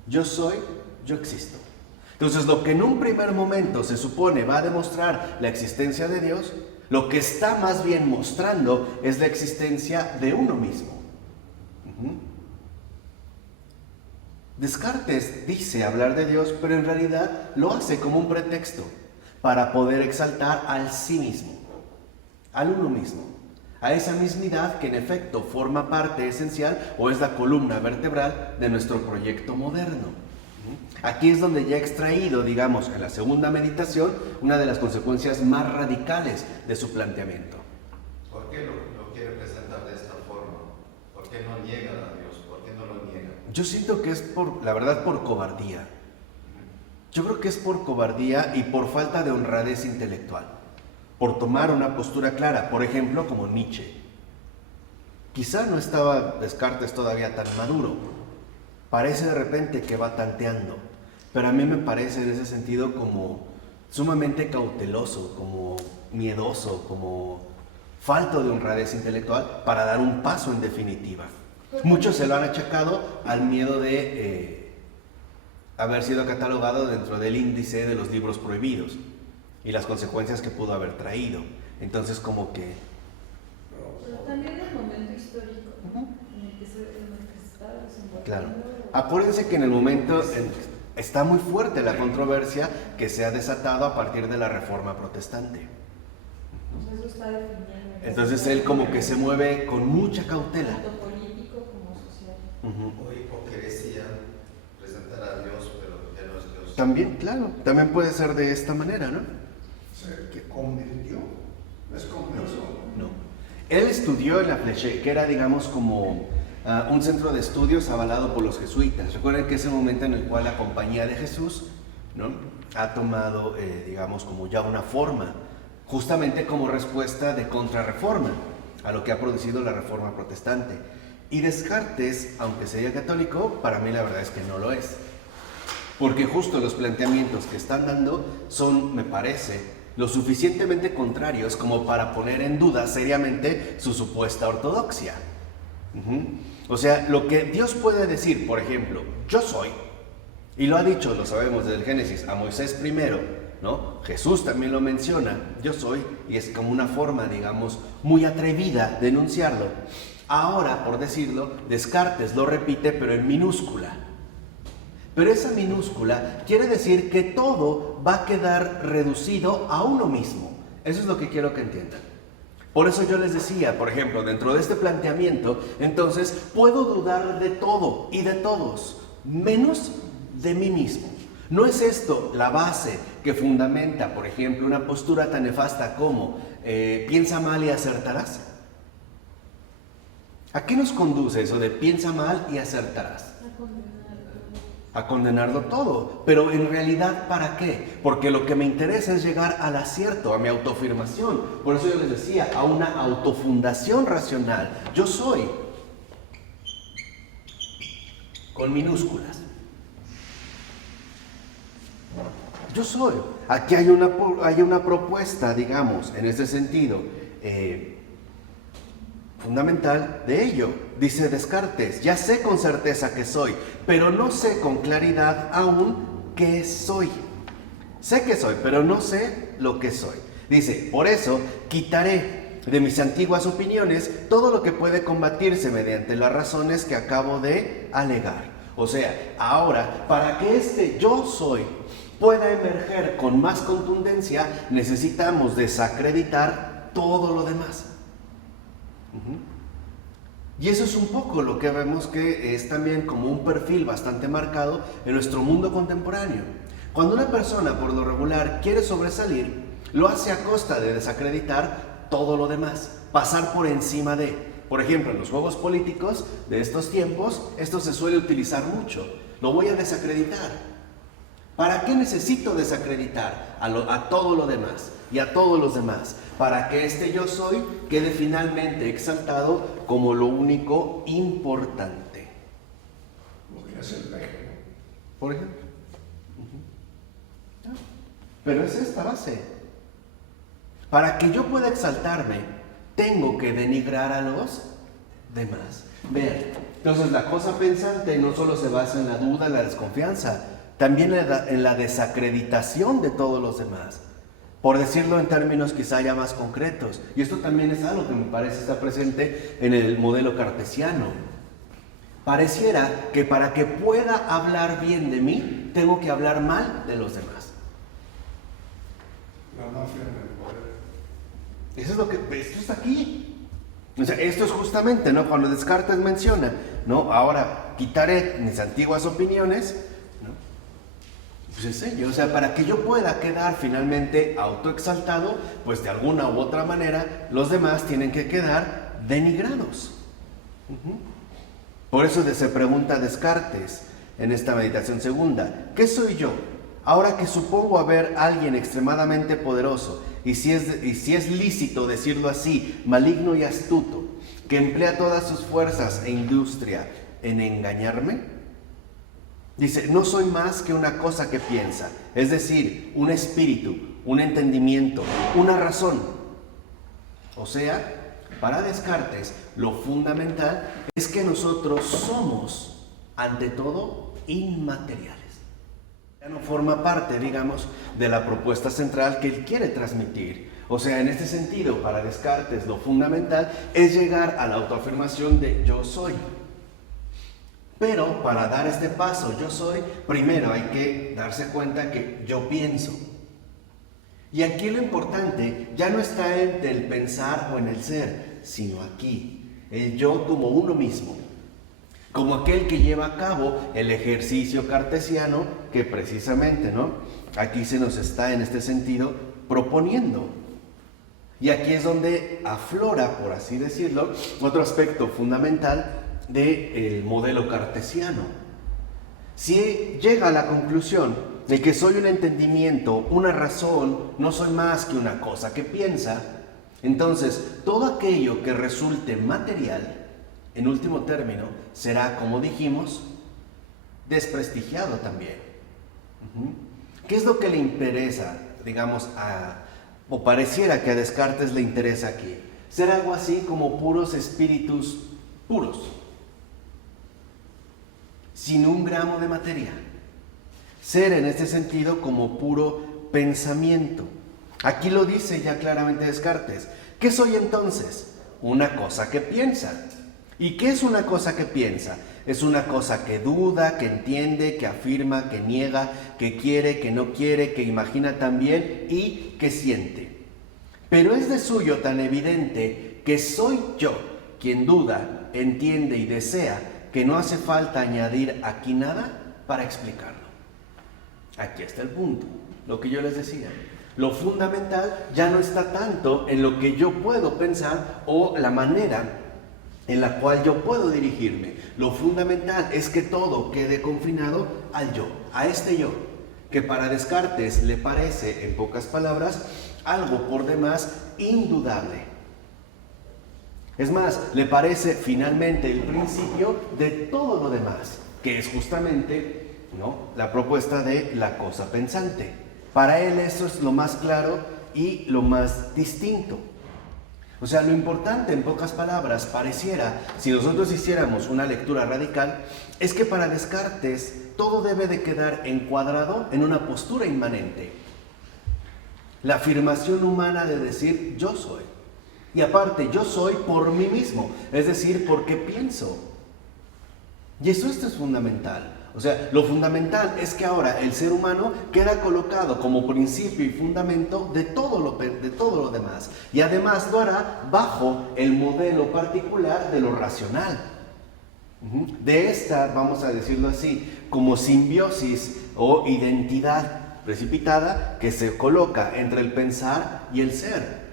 Yo soy, yo existo. Entonces, lo que en un primer momento se supone va a demostrar la existencia de Dios, lo que está más bien mostrando es la existencia de uno mismo. Descartes dice hablar de Dios, pero en realidad lo hace como un pretexto para poder exaltar al sí mismo, al uno mismo, a esa mismidad que en efecto forma parte esencial o es la columna vertebral de nuestro proyecto moderno. Aquí es donde ya he extraído, digamos, en la segunda meditación, una de las consecuencias más radicales de su planteamiento. ¿Por qué lo quiere presentar de esta forma? ¿Por qué no niega a Dios? ¿Por qué no lo niega? Yo siento que es la verdad, por cobardía. Yo creo que es por cobardía y por falta de honradez intelectual. Por tomar una postura clara, por ejemplo, como Nietzsche. Quizá no estaba Descartes todavía tan maduro. Parece de repente que va tanteando, pero a mí me parece en ese sentido como sumamente cauteloso, como miedoso, como falto de honradez intelectual para dar un paso en definitiva. Muchos se lo han achacado al miedo de haber sido catalogado dentro del índice de los libros prohibidos y las consecuencias que pudo haber traído. Entonces, como que... Pero también el momento histórico en el que se está desenvolviendo. Claro. Acuérdense que en el momento está muy fuerte la controversia que se ha desatado a partir de la Reforma Protestante. Pues eso está definiendo. Entonces él como que se mueve con mucha cautela. Tanto político como social. O hipocresía, presentar a Dios, pero ya no es Dios. También, claro, también puede ser de esta manera, ¿no? Se convirtió, no es converso. No. Él estudió en la Fleche, que era, digamos, como un centro de estudios avalado por los jesuitas. Recuerden que es el momento en el cual la Compañía de Jesús, ¿no?, ha tomado, digamos, como ya una forma, justamente como respuesta de contrarreforma a lo que ha producido la Reforma Protestante. Y Descartes, aunque sea católico, para mí la verdad es que no lo es. Porque justo los planteamientos que están dando son, me parece, lo suficientemente contrarios como para poner en duda seriamente su supuesta ortodoxia. O sea, lo que Dios puede decir, por ejemplo, yo soy, y lo ha dicho, lo sabemos desde el Génesis, a Moisés primero, ¿no? Jesús también lo menciona, yo soy, y es como una forma, digamos, muy atrevida de enunciarlo. Ahora, por decirlo, Descartes lo repite, pero en minúscula. Pero esa minúscula quiere decir que todo va a quedar reducido a uno mismo. Eso es lo que quiero que entiendan. Por eso yo les decía, por ejemplo, dentro de este planteamiento, entonces puedo dudar de todo y de todos, menos de mí mismo. ¿No es esto la base que fundamenta, por ejemplo, una postura tan nefasta como piensa mal y acertarás? ¿A qué nos conduce eso de piensa mal y acertarás? A condenarlo todo. Pero en realidad, ¿para qué? Porque lo que me interesa es llegar al acierto, a mi autoafirmación. Por eso yo les decía, a una autofundación racional. Yo soy, con minúsculas. Yo soy. Aquí hay una propuesta, digamos, en ese sentido, fundamental de ello. Dice Descartes, ya sé con certeza que soy, pero no sé con claridad aún qué soy. Sé que soy, pero no sé lo que soy. Dice, por eso quitaré de mis antiguas opiniones todo lo que puede combatirse mediante las razones que acabo de alegar. O sea, ahora, para que este yo soy pueda emerger con más contundencia, necesitamos desacreditar todo lo demás. Y eso es un poco lo que vemos que es también como un perfil bastante marcado en nuestro mundo contemporáneo. Cuando una persona por lo regular quiere sobresalir, lo hace a costa de desacreditar todo lo demás, pasar por encima de. Por ejemplo, en los juegos políticos de estos tiempos, esto se suele utilizar mucho. Lo voy a desacreditar. ¿Para qué necesito desacreditar a todo lo demás y a todos los demás? Para que este yo soy quede finalmente exaltado como lo único importante. Lo que hace el peje, Por ejemplo. Pero es esta base. Para que yo pueda exaltarme, tengo que denigrar a los demás. Vean, entonces la cosa pensante no solo se basa en la duda, en la desconfianza, también en la desacreditación de todos los demás. Por decirlo en términos quizá ya más concretos. Y esto también es algo que me parece estar presente en el modelo cartesiano. Pareciera que para que pueda hablar bien de mí, tengo que hablar mal de los demás. la mafia en el poder. Eso es lo que, esto está aquí. O sea, esto es justamente, ¿no? Cuando Descartes menciona, ¿no? Ahora quitaré mis antiguas opiniones, ¿no? Pues es ello. O sea, para que yo pueda quedar finalmente autoexaltado, pues de alguna u otra manera, los demás tienen que quedar denigrados. Por eso se pregunta Descartes en esta meditación segunda, ¿qué soy yo? Ahora que supongo haber alguien extremadamente poderoso, y si es lícito decirlo así, maligno y astuto, que emplea todas sus fuerzas e industria en engañarme. Dice, no soy más que una cosa que piensa, es decir, un espíritu, un entendimiento, una razón. O sea, para Descartes, lo fundamental es que nosotros somos, ante todo, inmateriales. Ya no forma parte, digamos, de la propuesta central que él quiere transmitir. O sea, en este sentido, para Descartes, lo fundamental es llegar a la autoafirmación de yo soy. Pero para dar este paso, yo soy, primero hay que darse cuenta que yo pienso. Y aquí lo importante ya no está en el pensar o en el ser, sino aquí, el yo como uno mismo. Como aquel que lleva a cabo el ejercicio cartesiano que precisamente, ¿no? Aquí se nos está en este sentido proponiendo. Y aquí es donde aflora, por así decirlo, otro aspecto fundamental del modelo cartesiano. Si llega a la conclusión de que soy un entendimiento, una razón, no soy más que una cosa que piensa, entonces todo aquello que resulte material, en último término, será, como dijimos, desprestigiado también. ¿Qué es lo que le interesa, digamos, o pareciera que a Descartes le interesa aquí, ser algo así como puros espíritus puros, sin un gramo de materia. Ser en este sentido como puro pensamiento. Aquí lo dice ya claramente Descartes. ¿Qué soy entonces? Una cosa que piensa. ¿Y qué es una cosa que piensa? Es una cosa que duda, que entiende, que afirma, que niega, que quiere, que no quiere, que imagina también y que siente. Pero es de suyo tan evidente que soy yo quien duda, entiende y desea, que no hace falta añadir aquí nada para explicarlo. Aquí está el punto, lo que yo les decía. Lo fundamental ya no está tanto en lo que yo puedo pensar o la manera en la cual yo puedo dirigirme. Lo fundamental es que todo quede confinado al yo, a este yo, que para Descartes le parece, en pocas palabras, algo por demás indudable. Es más, le parece finalmente el principio de todo lo demás, que es justamente, ¿no?, la propuesta de la cosa pensante. Para él eso es lo más claro y lo más distinto. O sea, lo importante, en pocas palabras, pareciera, si nosotros hiciéramos una lectura radical, es que para Descartes todo debe de quedar encuadrado en una postura inmanente. La afirmación humana de decir yo soy. Y aparte, yo soy por mí mismo, es decir, porque pienso. Y eso esto es fundamental. O sea, lo fundamental es que ahora el ser humano queda colocado como principio y fundamento de todo lo demás. Y además lo hará bajo el modelo particular de lo racional. De esta, vamos a decirlo así, como simbiosis o identidad precipitada que se coloca entre el pensar y el ser.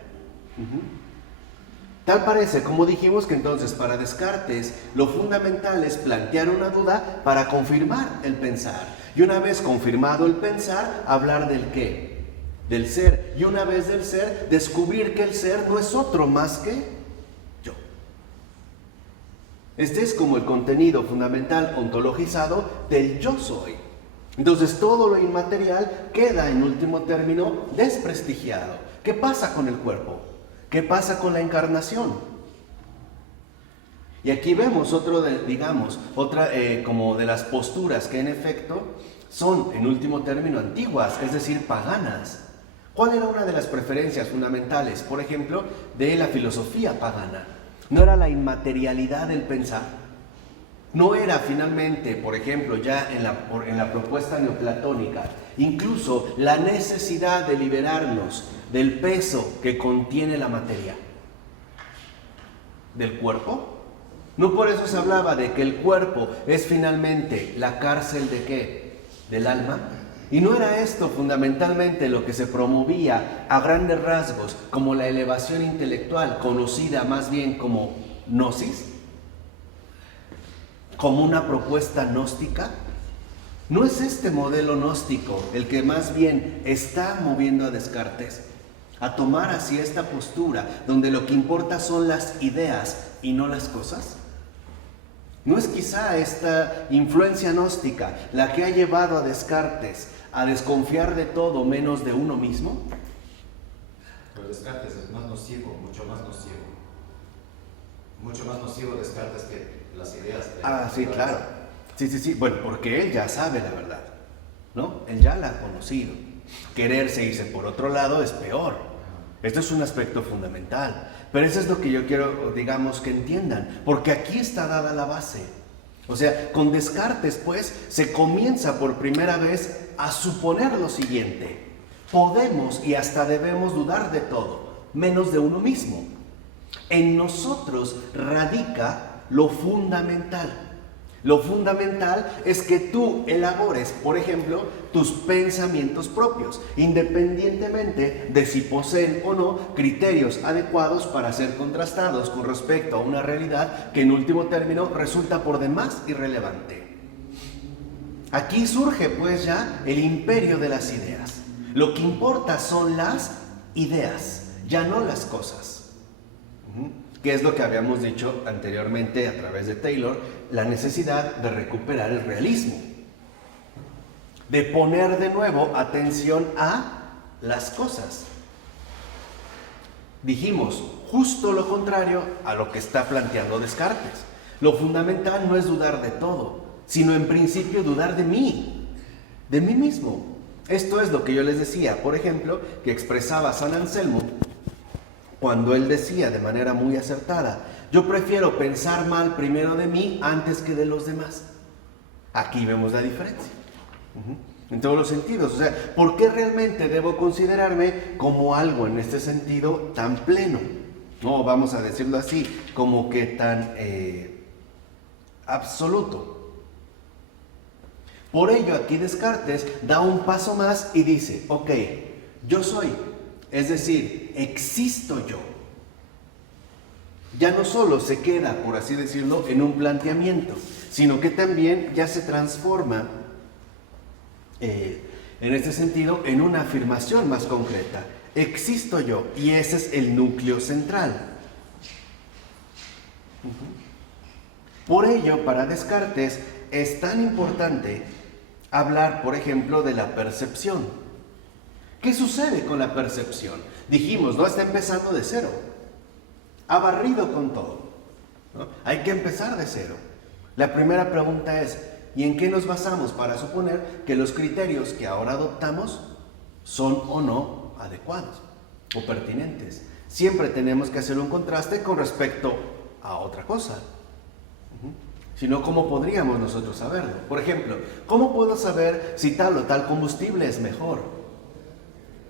Tal parece, como dijimos, que entonces para Descartes lo fundamental es plantear una duda para confirmar el pensar. Y una vez confirmado el pensar, hablar del qué, del ser. Y una vez del ser, descubrir que el ser no es otro más que yo. Este es como el contenido fundamental ontologizado del yo soy. Entonces todo lo inmaterial queda en último término desprestigiado. ¿Qué pasa con el cuerpo? ¿Qué pasa con la encarnación? Y aquí vemos otra como de las posturas que en efecto son, en último término, antiguas, es decir, paganas. ¿Cuál era una de las preferencias fundamentales, por ejemplo, de la filosofía pagana? ¿No era la inmaterialidad del pensar? ¿No era finalmente, por ejemplo, ya en la propuesta neoplatónica, incluso la necesidad de liberarnos del peso que contiene la materia, del cuerpo? ¿No por eso se hablaba de que el cuerpo es finalmente la cárcel de qué? ¿Del alma? ¿Y no era esto fundamentalmente lo que se promovía a grandes rasgos como la elevación intelectual, conocida más bien como gnosis? ¿Como una propuesta gnóstica? ¿No es este modelo gnóstico el que más bien está moviendo a Descartes a tomar así esta postura, donde lo que importa son las ideas y no las cosas? ¿No es quizá esta influencia gnóstica la que ha llevado a Descartes a desconfiar de todo menos de uno mismo? Pero Descartes es más nocivo, mucho más nocivo. Mucho más nocivo Descartes que las ideas. Sí, claro. Sí. Bueno, porque él ya sabe la verdad, ¿no? Él ya la ha conocido. Quererse irse por otro lado es peor. Esto es un aspecto fundamental. Pero eso es lo que yo quiero, digamos, que entiendan. Porque aquí está dada la base. O sea, con Descartes, pues, se comienza por primera vez a suponer lo siguiente. Podemos y hasta debemos dudar de todo, menos de uno mismo. En nosotros radica lo fundamental. Lo fundamental es que tú elabores, por ejemplo, tus pensamientos propios, independientemente de si poseen o no criterios adecuados para ser contrastados con respecto a una realidad que en último término resulta por demás irrelevante. Aquí surge pues ya el imperio de las ideas. Lo que importa son las ideas, ya no las cosas. Que es lo que habíamos dicho anteriormente a través de Taylor, la necesidad de recuperar el realismo, de poner de nuevo atención a las cosas. Dijimos justo lo contrario a lo que está planteando Descartes. Lo fundamental no es dudar de todo, sino en principio dudar de mí mismo. Esto es lo que yo les decía, por ejemplo, que expresaba San Anselmo cuando él decía de manera muy acertada: yo prefiero pensar mal primero de mí antes que de los demás. Aquí vemos la diferencia. En todos los sentidos. O sea, ¿por qué realmente debo considerarme como algo en este sentido tan pleno? No, vamos a decirlo así, como que tan absoluto. Por ello, aquí Descartes da un paso más y dice: ok, yo soy, es decir, existo yo. Ya no solo se queda, por así decirlo, en un planteamiento, sino que también ya se transforma, en este sentido, en una afirmación más concreta. Existo yo, y ese es el núcleo central. Por ello, para Descartes es tan importante hablar, por ejemplo, de la percepción. ¿Qué sucede con la percepción? Dijimos, no está empezando de cero. Ha barrido con todo, ¿no? Hay que empezar de cero. La primera pregunta es: ¿y en qué nos basamos para suponer que los criterios que ahora adoptamos son o no adecuados o pertinentes? Siempre tenemos que hacer un contraste con respecto a otra cosa. Si no, ¿cómo podríamos nosotros saberlo? Por ejemplo, ¿cómo puedo saber si tal o tal combustible es mejor?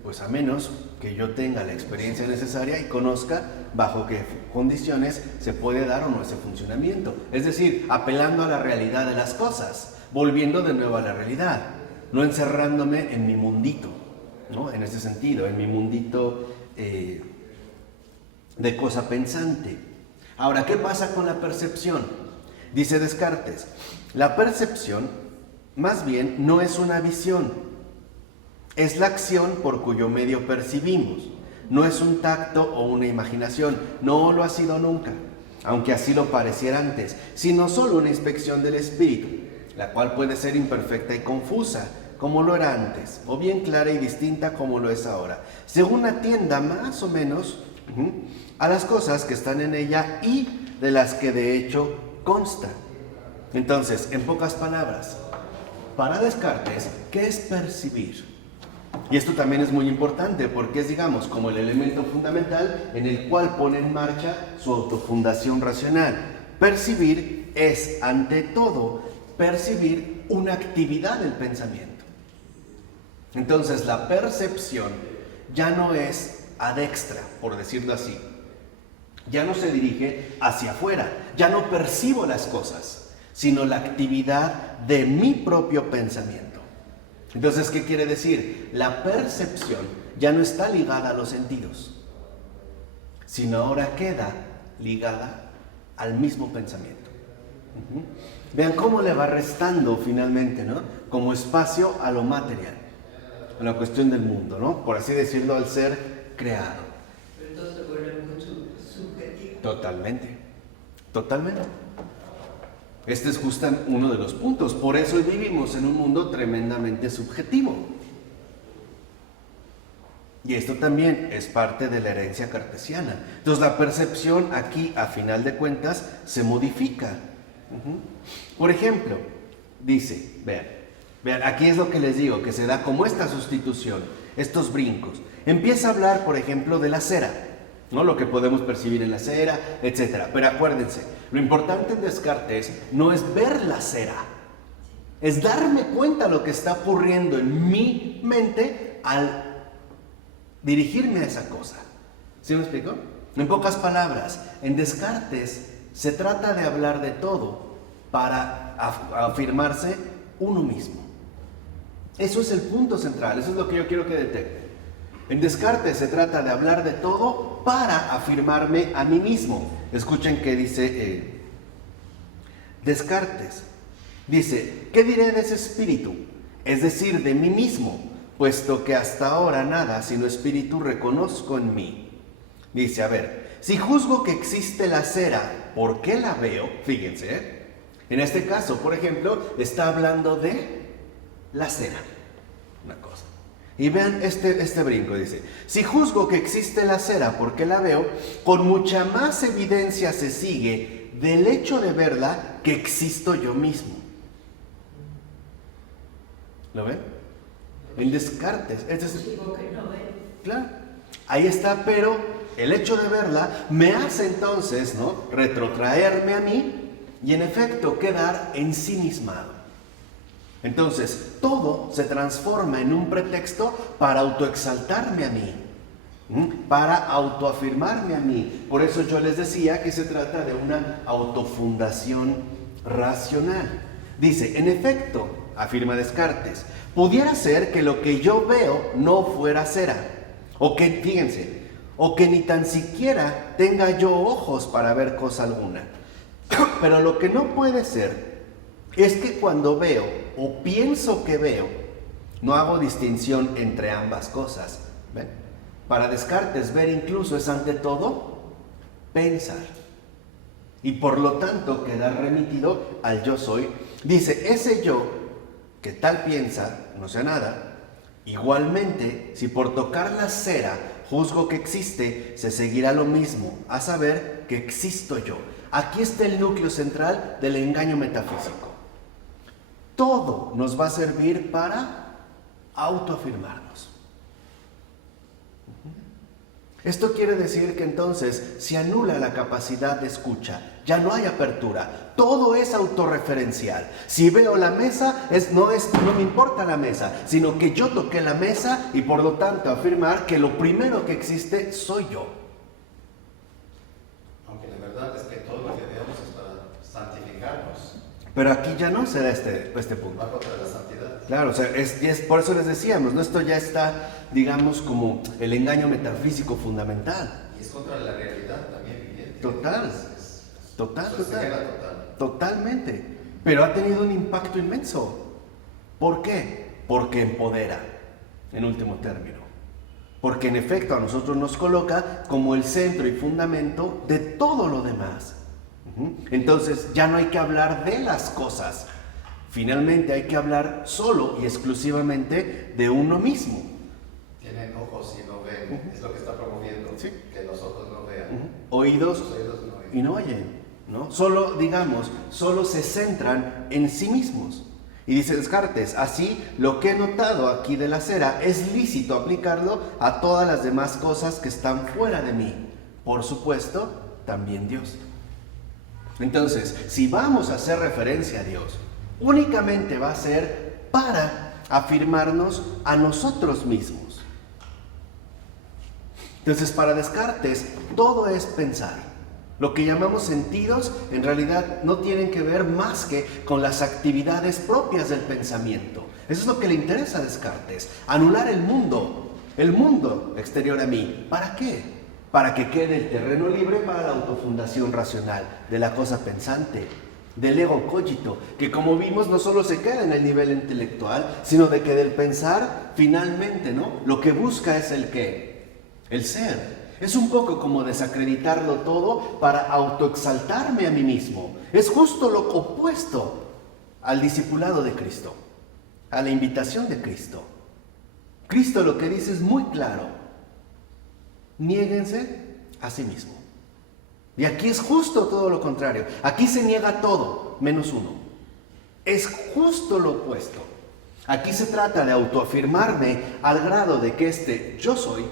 Pues a menos que yo tenga la experiencia necesaria y conozca bajo qué condiciones se puede dar o no ese funcionamiento. Es decir, apelando a la realidad de las cosas, volviendo de nuevo a la realidad, no encerrándome en mi mundito, ¿no? En ese sentido, en mi mundito de cosa pensante. Ahora, ¿qué pasa con la percepción? Dice Descartes, la percepción más bien no es una visión, es la acción por cuyo medio percibimos. No es un tacto o una imaginación, no lo ha sido nunca, aunque así lo pareciera antes, sino solo una inspección del espíritu, la cual puede ser imperfecta y confusa, como lo era antes, o bien clara y distinta como lo es ahora, según atienda más o menos a las cosas que están en ella y de las que de hecho consta. Entonces, en pocas palabras, para Descartes, ¿qué es percibir? Y esto también es muy importante porque es, digamos, como el elemento fundamental en el cual pone en marcha su autofundación racional. Percibir es, ante todo, percibir una actividad del pensamiento. Entonces, la percepción ya no es adextra, por decirlo así. Ya no se dirige hacia afuera, ya no percibo las cosas, sino la actividad de mi propio pensamiento. Entonces, ¿qué quiere decir? La percepción ya no está ligada a los sentidos, sino ahora queda ligada al mismo pensamiento. Vean cómo le va restando finalmente, ¿no? Como espacio a lo material, a la cuestión del mundo, ¿no? Por así decirlo, al ser creado. Pero entonces se vuelve muy subjetivo. Totalmente, totalmente. Este es justo uno de los puntos. Por eso hoy vivimos en un mundo tremendamente subjetivo. Y esto también es parte de la herencia cartesiana. Entonces la percepción aquí, a final de cuentas, se modifica. Por ejemplo, dice, vean, aquí es lo que les digo, que se da como esta sustitución, estos brincos. Empieza a hablar, por ejemplo, de la cera, ¿no? Lo que podemos percibir en la cera, etc. Pero acuérdense, lo importante en Descartes no es ver la cera, es darme cuenta de lo que está ocurriendo en mi mente al dirigirme a esa cosa. ¿Sí me explico? En pocas palabras, en Descartes se trata de hablar de todo para afirmarse uno mismo. Eso es el punto central, eso es lo que yo quiero que detecten. En Descartes se trata de hablar de todo para afirmarme a mí mismo. Escuchen qué dice Descartes. Dice, ¿qué diré de ese espíritu? Es decir, de mí mismo, puesto que hasta ahora nada sino espíritu reconozco en mí. Dice, a ver, si juzgo que existe la cera, ¿por qué la veo? Fíjense, en este caso, por ejemplo, está hablando de la cera, una cosa. Y vean este brinco, dice, si juzgo que existe la cera porque la veo, con mucha más evidencia se sigue del hecho de verla que existo yo mismo. ¿Lo ven? En Descartes. Digo que no veo. Claro, ahí está, pero el hecho de verla me hace entonces, ¿no?, retrotraerme a mí y en efecto quedar ensimismado. Entonces, todo se transforma en un pretexto para autoexaltarme a mí, para autoafirmarme a mí. Por eso yo les decía que se trata de una autofundación racional. Dice, en efecto, afirma Descartes, pudiera ser que lo que yo veo no fuera cera, o que, fíjense, o que ni tan siquiera tenga yo ojos para ver cosa alguna. Pero lo que no puede ser es que cuando veo o pienso que veo, no hago distinción entre ambas cosas. ¿Ven? Para Descartes, ver incluso es ante todo pensar. Y por lo tanto queda remitido al yo soy. Dice, ese yo que tal piensa, no sea nada. Igualmente, si por tocar la cera juzgo que existe, se seguirá lo mismo, a saber que existo yo. Aquí está el núcleo central del engaño metafísico. Todo nos va a servir para autoafirmarnos. Esto quiere decir que entonces se anula la capacidad de escucha, ya no hay apertura, todo es autorreferencial. Si veo la mesa, no me importa la mesa, sino que yo toqué la mesa y por lo tanto afirmar que lo primero que existe soy yo. Aunque la verdad es que todo lo que veamos es para santificarnos. Pero aquí ya no se da este punto. Va contra la santidad. Claro, o sea, es por eso les decíamos, ¿no? Esto ya está, digamos, como el engaño metafísico fundamental. Y es contra la realidad también viviente. Total. Total. Totalmente. Pero ha tenido un impacto inmenso. ¿Por qué? Porque empodera, en último término. Porque en efecto a nosotros nos coloca como el centro y fundamento de todo lo demás. Entonces ya no hay que hablar de las cosas. Finalmente hay que hablar solo y exclusivamente de uno mismo. Tienen ojos y no ven, es lo que está promoviendo, Sí. que los ojos no vean. Oídos Los oídos no oyen. y no oyen, ¿no? Solo se centran en sí mismos. Y dice Descartes, así lo que he notado aquí de la cera es lícito aplicarlo a todas las demás cosas que están fuera de mí. Por supuesto, también Dios. Entonces, si vamos a hacer referencia a Dios, únicamente va a ser para afirmarnos a nosotros mismos. Entonces, para Descartes, todo es pensar. Lo que llamamos sentidos, en realidad, no tienen que ver más que con las actividades propias del pensamiento. Eso es lo que le interesa a Descartes, anular el mundo exterior a mí. ¿Para qué? Para que quede el terreno libre para la autofundación racional de la cosa pensante, del ego cogito, que como vimos no solo se queda en el nivel intelectual, sino de que del pensar, finalmente, ¿no?, lo que busca es el qué, el ser. Es un poco como desacreditarlo todo para autoexaltarme a mí mismo. Es justo lo opuesto al discipulado de Cristo, a la invitación de Cristo. Cristo lo que dice es muy claro: niéguense a sí mismo. Y aquí es justo todo lo contrario. Aquí se niega todo, menos uno. Es justo lo opuesto. Aquí se trata de autoafirmarme al grado de que este yo soy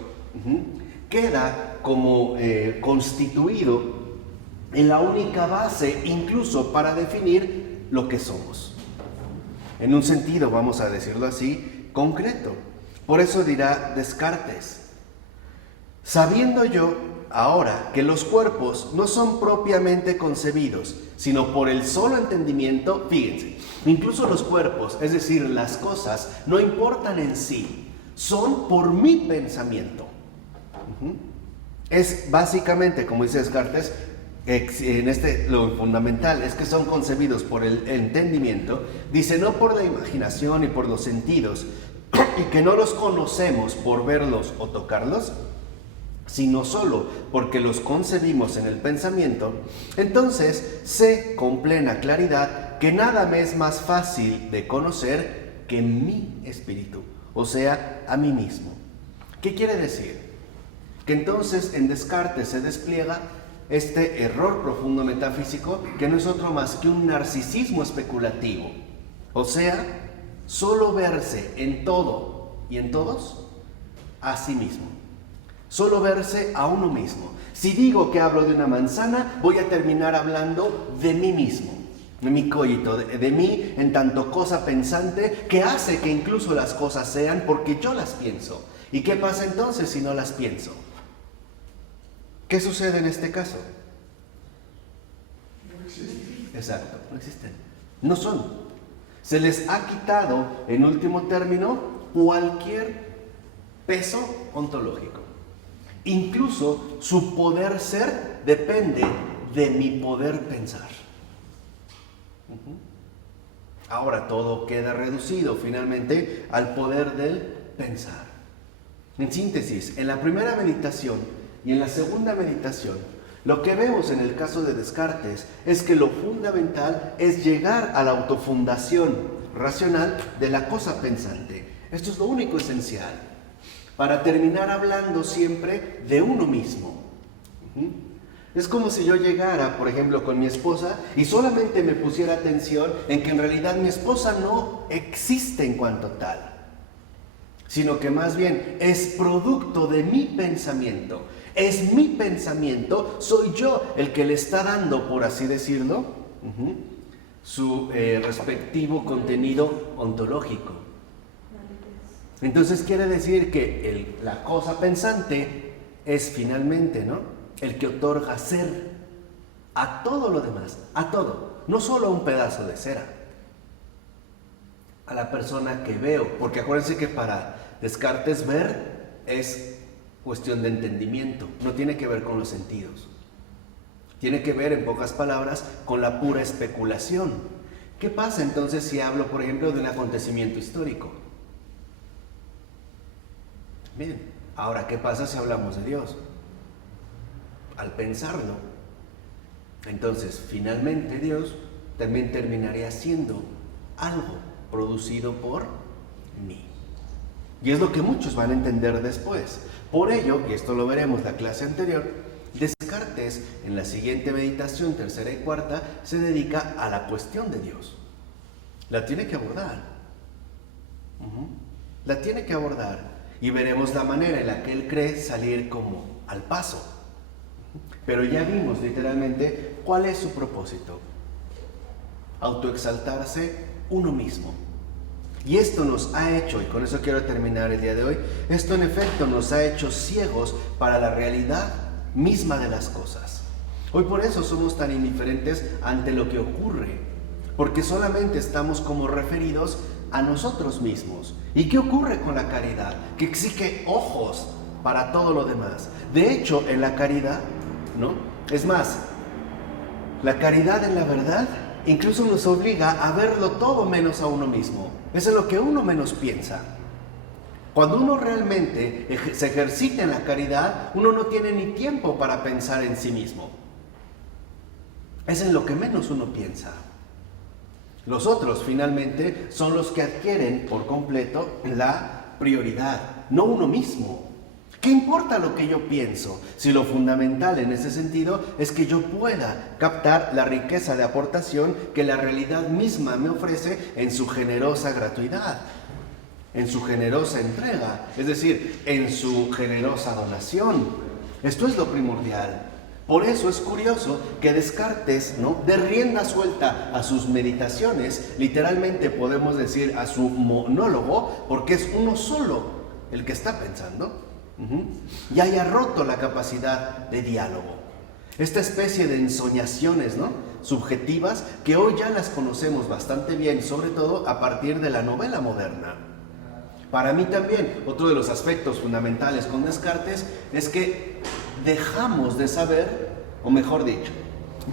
queda como constituido en la única base, incluso para definir lo que somos. En un sentido, vamos a decirlo así, concreto. Por eso dirá Descartes: sabiendo yo ahora que los cuerpos no son propiamente concebidos, sino por el solo entendimiento, fíjense, incluso los cuerpos, es decir, las cosas, no importan en sí, son por mi pensamiento. Es básicamente, como dice Descartes, lo fundamental es que son concebidos por el entendimiento, dice, no por la imaginación y por los sentidos, y que no los conocemos por verlos o tocarlos, sino solo porque los concebimos en el pensamiento. Entonces sé con plena claridad que nada me es más fácil de conocer que mi espíritu. o sea, a mí mismo. ¿Qué quiere decir? Que entonces en Descartes se despliega este error profundo metafísico que no es otro más que un narcisismo especulativo, o sea, solo verse en todo y en todos a sí mismo, solo verse a uno mismo. Si digo que hablo de una manzana, voy a terminar hablando de mí mismo, de mi cogito, de mí en tanto cosa pensante que hace que incluso las cosas sean porque yo las pienso. ¿Y qué pasa entonces si no las pienso? ¿Qué sucede en este caso? No existe. Exacto, no existen. No son. Se les ha quitado, en último término, cualquier peso ontológico. Incluso su poder ser depende de mi poder pensar. Ahora todo queda reducido finalmente al poder del pensar. En síntesis, en la primera meditación y en la segunda meditación, lo que vemos en el caso de Descartes es que lo fundamental es llegar a la autofundación racional de la cosa pensante. Esto es lo único esencial para terminar hablando siempre de uno mismo. Es como si yo llegara, por ejemplo, con mi esposa y solamente me pusiera atención en que en realidad mi esposa no existe en cuanto tal, sino que más bien es producto de mi pensamiento. Es mi pensamiento, soy yo el que le está dando, por así decirlo, su respectivo contenido ontológico. Entonces quiere decir que la cosa pensante es finalmente, ¿no?, el que otorga ser a todo lo demás, a todo, no solo a un pedazo de cera, a la persona que veo, porque acuérdense que para Descartes ver es cuestión de entendimiento, no tiene que ver con los sentidos, tiene que ver, en pocas palabras, con la pura especulación. ¿Qué pasa entonces si hablo, por ejemplo, de un acontecimiento histórico? Bien, ahora, ¿qué pasa si hablamos de Dios? Al pensarlo, entonces finalmente Dios también terminaría siendo algo producido por mí. Y es lo que muchos van a entender después. Por ello, y esto lo veremos la clase anterior, Descartes en la siguiente meditación, tercera y cuarta, se dedica a la cuestión de Dios. La tiene que abordar. La tiene que abordar. Y veremos la manera en la que él cree salir como al paso. Pero ya vimos literalmente cuál es su propósito. Autoexaltarse uno mismo. Y esto nos ha hecho, y con eso quiero terminar el día de hoy, esto en efecto nos ha hecho ciegos para la realidad misma de las cosas. Hoy por eso somos tan indiferentes ante lo que ocurre, porque solamente estamos como referidos a nosotros mismos. ¿Y qué ocurre con la caridad? Que exige ojos para todo lo demás. De hecho, en la caridad, ¿no? Es más, la caridad en la verdad incluso nos obliga a verlo todo menos a uno mismo. Eso es lo que uno menos piensa. Cuando uno realmente se ejercita en la caridad, uno no tiene ni tiempo para pensar en sí mismo. Es en lo que menos uno piensa. Los otros, finalmente, son los que adquieren por completo la prioridad, no uno mismo. ¿Qué importa lo que yo pienso? Si lo fundamental en ese sentido es que yo pueda captar la riqueza de aportación que la realidad misma me ofrece en su generosa gratuidad, en su generosa entrega, es decir, en su generosa donación. Esto es lo primordial. Por eso es curioso que Descartes, ¿no?, dé rienda suelta a sus meditaciones, literalmente podemos decir a su monólogo, porque es uno solo el que está pensando. Y haya roto la capacidad de diálogo. Esta especie de ensoñaciones, ¿no?, subjetivas, que hoy ya las conocemos bastante bien, sobre todo a partir de la novela moderna. Para mí también, otro de los aspectos fundamentales con Descartes es que dejamos de saber, o mejor dicho,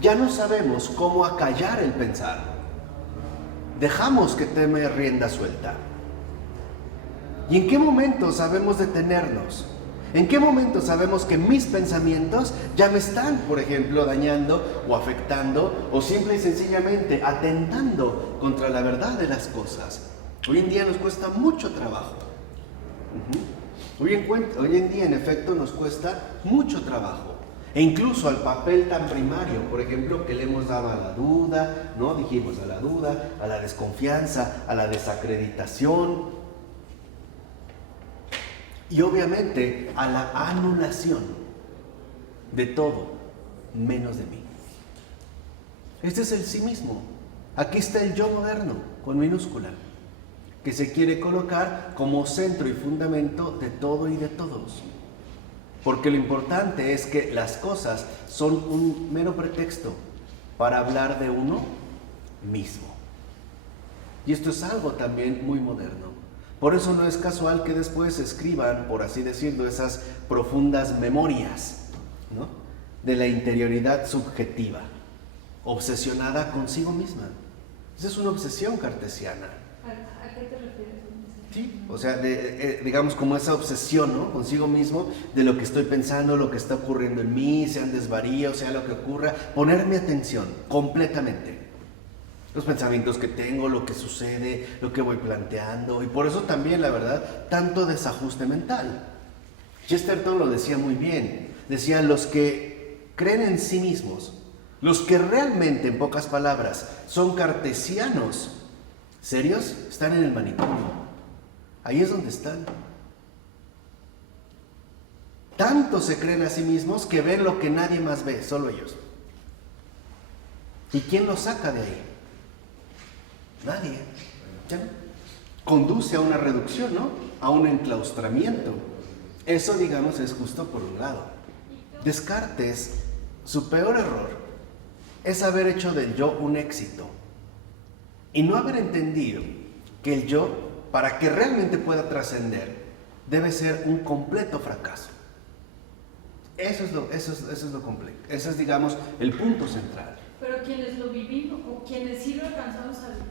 ya no sabemos cómo acallar el pensar. Dejamos que tome rienda suelta. ¿Y en qué momento sabemos detenernos? ¿En qué momento sabemos que mis pensamientos ya me están, por ejemplo, dañando o afectando o simple y sencillamente atentando contra la verdad de las cosas? Hoy en día nos cuesta mucho trabajo Hoy en día, en efecto, nos cuesta mucho trabajo. E incluso al papel tan primario, por ejemplo, que le hemos dado a la duda, ¿no? Dijimos a la duda, a la desconfianza, a la desacreditación y obviamente a la anulación de todo, menos de mí. Este es el sí mismo. Aquí está el yo moderno, con minúscula, que se quiere colocar como centro y fundamento de todo y de todos. Porque lo importante es que las cosas son un mero pretexto para hablar de uno mismo. Y esto es algo también muy moderno. Por eso no es casual que después se escriban, por así decirlo, esas profundas memorias, ¿no?, de la interioridad subjetiva, obsesionada consigo misma. Esa es una obsesión cartesiana. ¿A qué te refieres? Sí, o sea, digamos como esa obsesión, ¿no?, consigo mismo, de lo que estoy pensando, lo que está ocurriendo en mí, sean desvaríos, sea lo que ocurra, ponerme atención completamente. Los pensamientos que tengo, lo que sucede, lo que voy planteando, y por eso también, la verdad, tanto desajuste mental. Chesterton lo decía muy bien, decía: los que creen en sí mismos, los que realmente, en pocas palabras, son cartesianos, serios, están en el manicomio. Ahí es donde están. Tanto se creen a sí mismos que ven lo que nadie más ve, solo ellos. ¿Y quién los saca de ahí? Nadie. ¿Ya? Conduce a una reducción, ¿no?, a un enclaustramiento. Eso, digamos, es justo por un lado. Descartes, su peor error es haber hecho del yo un éxito y no haber entendido que el yo, para que realmente pueda trascender, debe ser un completo fracaso. Eso es lo complejo. Ese es, digamos, el punto central. Pero quienes lo vivimos, o quienes sí lo alcanzamos a vivir.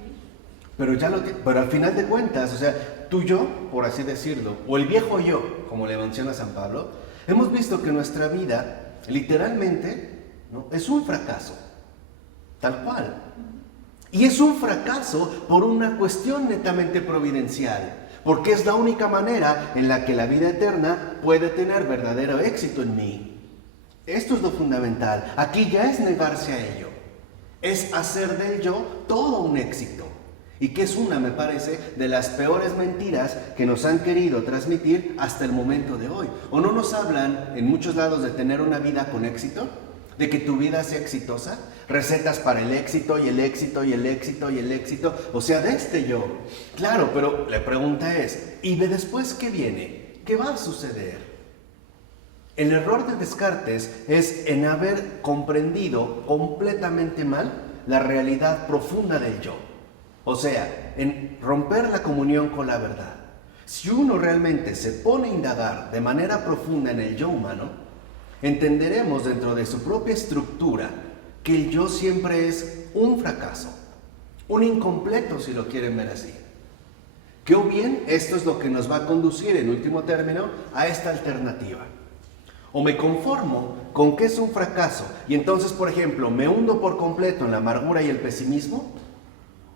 Pero al final de cuentas, o sea, tú yo, por así decirlo, o el viejo yo, como le menciona San Pablo, hemos visto que nuestra vida, literalmente, ¿no?, es un fracaso, tal cual. Y es un fracaso por una cuestión netamente providencial, porque es la única manera en la que la vida eterna puede tener verdadero éxito en mí. Esto es lo fundamental. Aquí ya es negarse a ello. Es hacer del yo todo un éxito. Y que es una, me parece, de las peores mentiras que nos han querido transmitir hasta el momento de hoy. ¿O no nos hablan en muchos lados de tener una vida con éxito? ¿De que tu vida sea exitosa? Recetas para el éxito y el éxito y el éxito y el éxito. O sea, de este yo. Claro, pero la pregunta es, ¿y de después qué viene? ¿Qué va a suceder? El error de Descartes es en haber comprendido completamente mal la realidad profunda del yo. O sea, en romper la comunión con la verdad. Si uno realmente se pone a indagar de manera profunda en el yo humano, entenderemos dentro de su propia estructura que el yo siempre es un fracaso, un incompleto, si lo quieren ver así. Que o bien esto es lo que nos va a conducir en último término a esta alternativa. O me conformo con que es un fracaso y entonces, por ejemplo, me hundo por completo en la amargura y el pesimismo.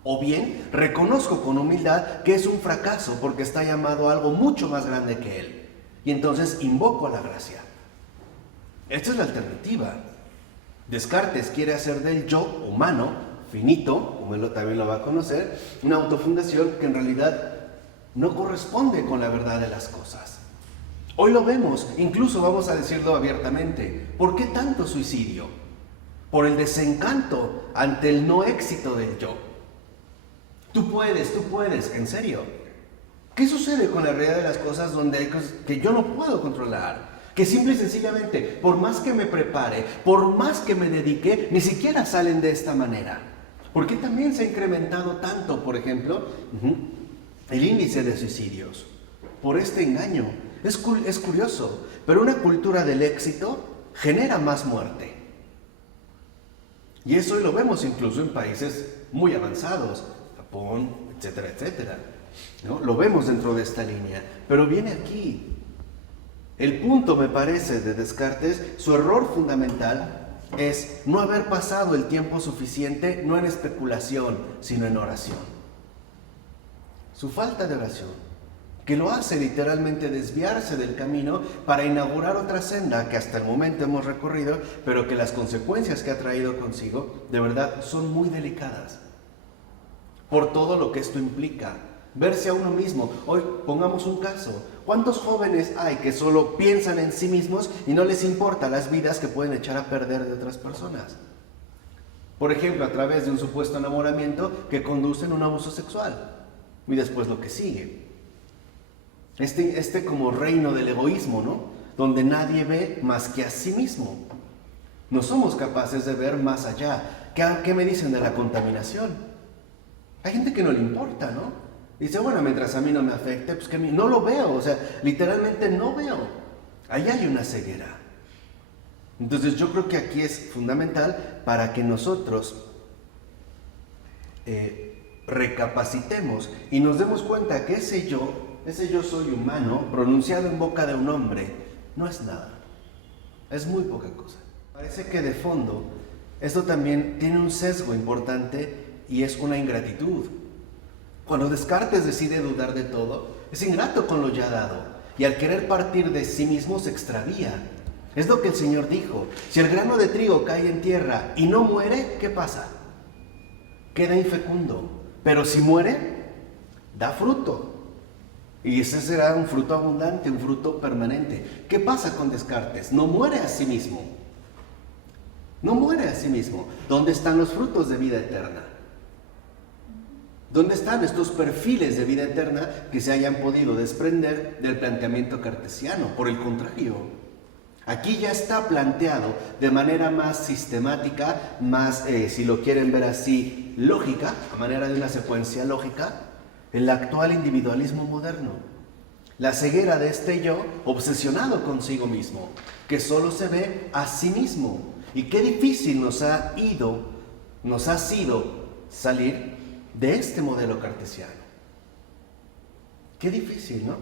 O bien reconozco con humildad que es un fracaso porque está llamado a algo mucho más grande que él. Y entonces invoco a la gracia. Esta es la alternativa. Descartes quiere hacer del yo humano, finito, como él también lo va a conocer, una autofundación que en realidad no corresponde con la verdad de las cosas. Hoy lo vemos, incluso vamos a decirlo abiertamente. ¿Por qué tanto suicidio? Por el desencanto ante el no éxito del yo. Tú puedes, en serio. ¿Qué sucede con la realidad de las cosas donde hay cosas que yo no puedo controlar? Que simple y sencillamente, por más que me prepare, por más que me dedique, ni siquiera salen de esta manera. ¿Por qué también se ha incrementado tanto, por ejemplo, el índice de suicidios? Por este engaño. Es curioso, pero una cultura del éxito genera más muerte. Y eso hoy lo vemos incluso en países muy avanzados, Japón, etcétera, etcétera, ¿no? Lo vemos dentro de esta línea, pero viene aquí. El punto, me parece, de Descartes, su error fundamental es no haber pasado el tiempo suficiente, no en especulación, sino en oración. Su falta de oración, que lo hace literalmente desviarse del camino para inaugurar otra senda que hasta el momento hemos recorrido, pero que las consecuencias que ha traído consigo, de verdad, son muy delicadas. Por todo lo que esto implica. Verse a uno mismo. Hoy pongamos un caso. ¿Cuántos jóvenes hay que solo piensan en sí mismos y no les importa las vidas que pueden echar a perder de otras personas? Por ejemplo, a través de un supuesto enamoramiento que conduce a un abuso sexual. Y después lo que sigue. Este como reino del egoísmo, ¿no? Donde nadie ve más que a sí mismo. No somos capaces de ver más allá. ¿Qué me dicen de la contaminación? Hay gente que no le importa, ¿no? Dice, bueno, mientras a mí no me afecte, pues que a mí no lo veo, o sea, literalmente no veo. Ahí hay una ceguera. Entonces yo creo que aquí es fundamental para que nosotros recapacitemos y nos demos cuenta que ese yo soy humano, pronunciado en boca de un hombre, no es nada. Es muy poca cosa. Parece que de fondo esto también tiene un sesgo importante y es una ingratitud. Cuando Descartes decide dudar de todo, es ingrato con lo ya dado y al querer partir de sí mismo se extravía. Es lo que el Señor dijo. Si el grano de trigo cae en tierra y no muere, ¿qué pasa? Queda infecundo. Pero si muere, da fruto. Y ese será un fruto abundante, un fruto permanente. ¿Qué pasa con Descartes? No muere a sí mismo. No muere a sí mismo. ¿Dónde están los frutos de vida eterna? ¿Dónde están estos perfiles de vida eterna que se hayan podido desprender del planteamiento cartesiano? Por el contrario, aquí ya está planteado de manera más sistemática, más, si lo quieren ver así, lógica, a manera de una secuencia lógica, el actual individualismo moderno. La ceguera de este yo obsesionado consigo mismo, que solo se ve a sí mismo. Y qué difícil nos ha sido salir de este modelo cartesiano. Qué difícil, ¿no?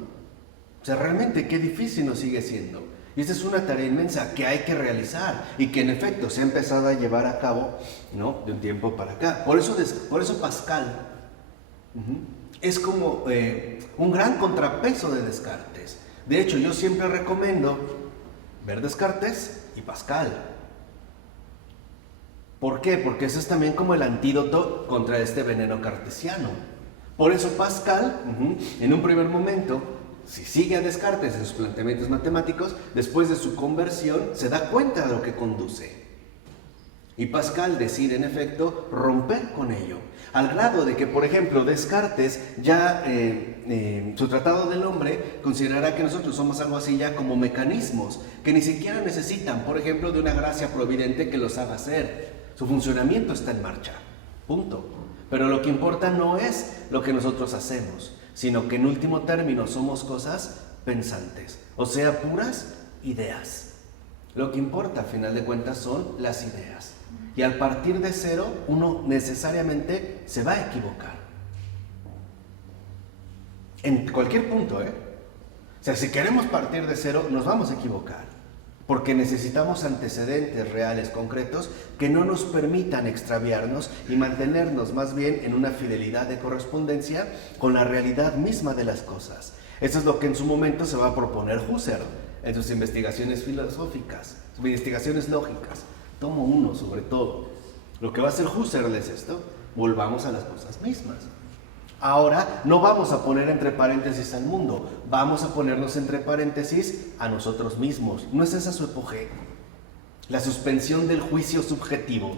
O sea, realmente qué difícil nos sigue siendo. Y esta es una tarea inmensa que hay que realizar y que en efecto se ha empezado a llevar a cabo, ¿no?, de un tiempo para acá. Por eso Pascal es como un gran contrapeso de Descartes. De hecho, yo siempre recomiendo ver Descartes y Pascal. ¿Por qué? Porque eso es también como el antídoto contra este veneno cartesiano. Por eso Pascal, en un primer momento, si sigue a Descartes en sus planteamientos matemáticos, después de su conversión, se da cuenta de lo que conduce. Y Pascal decide, en efecto, romper con ello. Al grado de que, por ejemplo, Descartes, ya su Tratado del Hombre, considerará que nosotros somos algo así ya como mecanismos, que ni siquiera necesitan, por ejemplo, de una gracia providente que los haga hacer. Su funcionamiento está en marcha, punto. Pero lo que importa no es lo que nosotros hacemos, sino que en último término somos cosas pensantes, o sea, puras ideas. Lo que importa, a final de cuentas, son las ideas. Y al partir de cero, uno necesariamente se va a equivocar. En cualquier punto, O sea, si queremos partir de cero, nos vamos a equivocar. Porque necesitamos antecedentes reales, concretos, que no nos permitan extraviarnos y mantenernos más bien en una fidelidad de correspondencia con la realidad misma de las cosas. Eso es lo que en su momento se va a proponer Husserl en sus investigaciones filosóficas, sus investigaciones lógicas. Tomo uno sobre todo. Lo que va a hacer Husserl es esto: volvamos a las cosas mismas. Ahora no vamos a poner entre paréntesis al mundo, vamos a ponernos entre paréntesis a nosotros mismos. ¿No es esa su apogeo? La suspensión del juicio subjetivo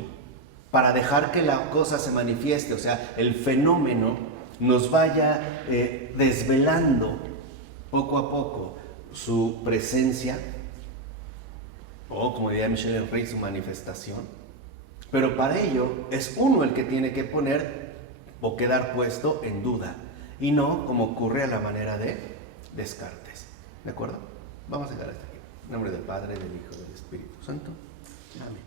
para dejar que la cosa se manifieste, o sea, el fenómeno nos vaya desvelando poco a poco su presencia, o como diría Michel Henry, su manifestación. Pero para ello es uno el que tiene que poner o quedar puesto en duda, y no como ocurre a la manera de Descartes. ¿De acuerdo? Vamos a dejar hasta aquí. En nombre del Padre, del Hijo y del Espíritu Santo. Amén.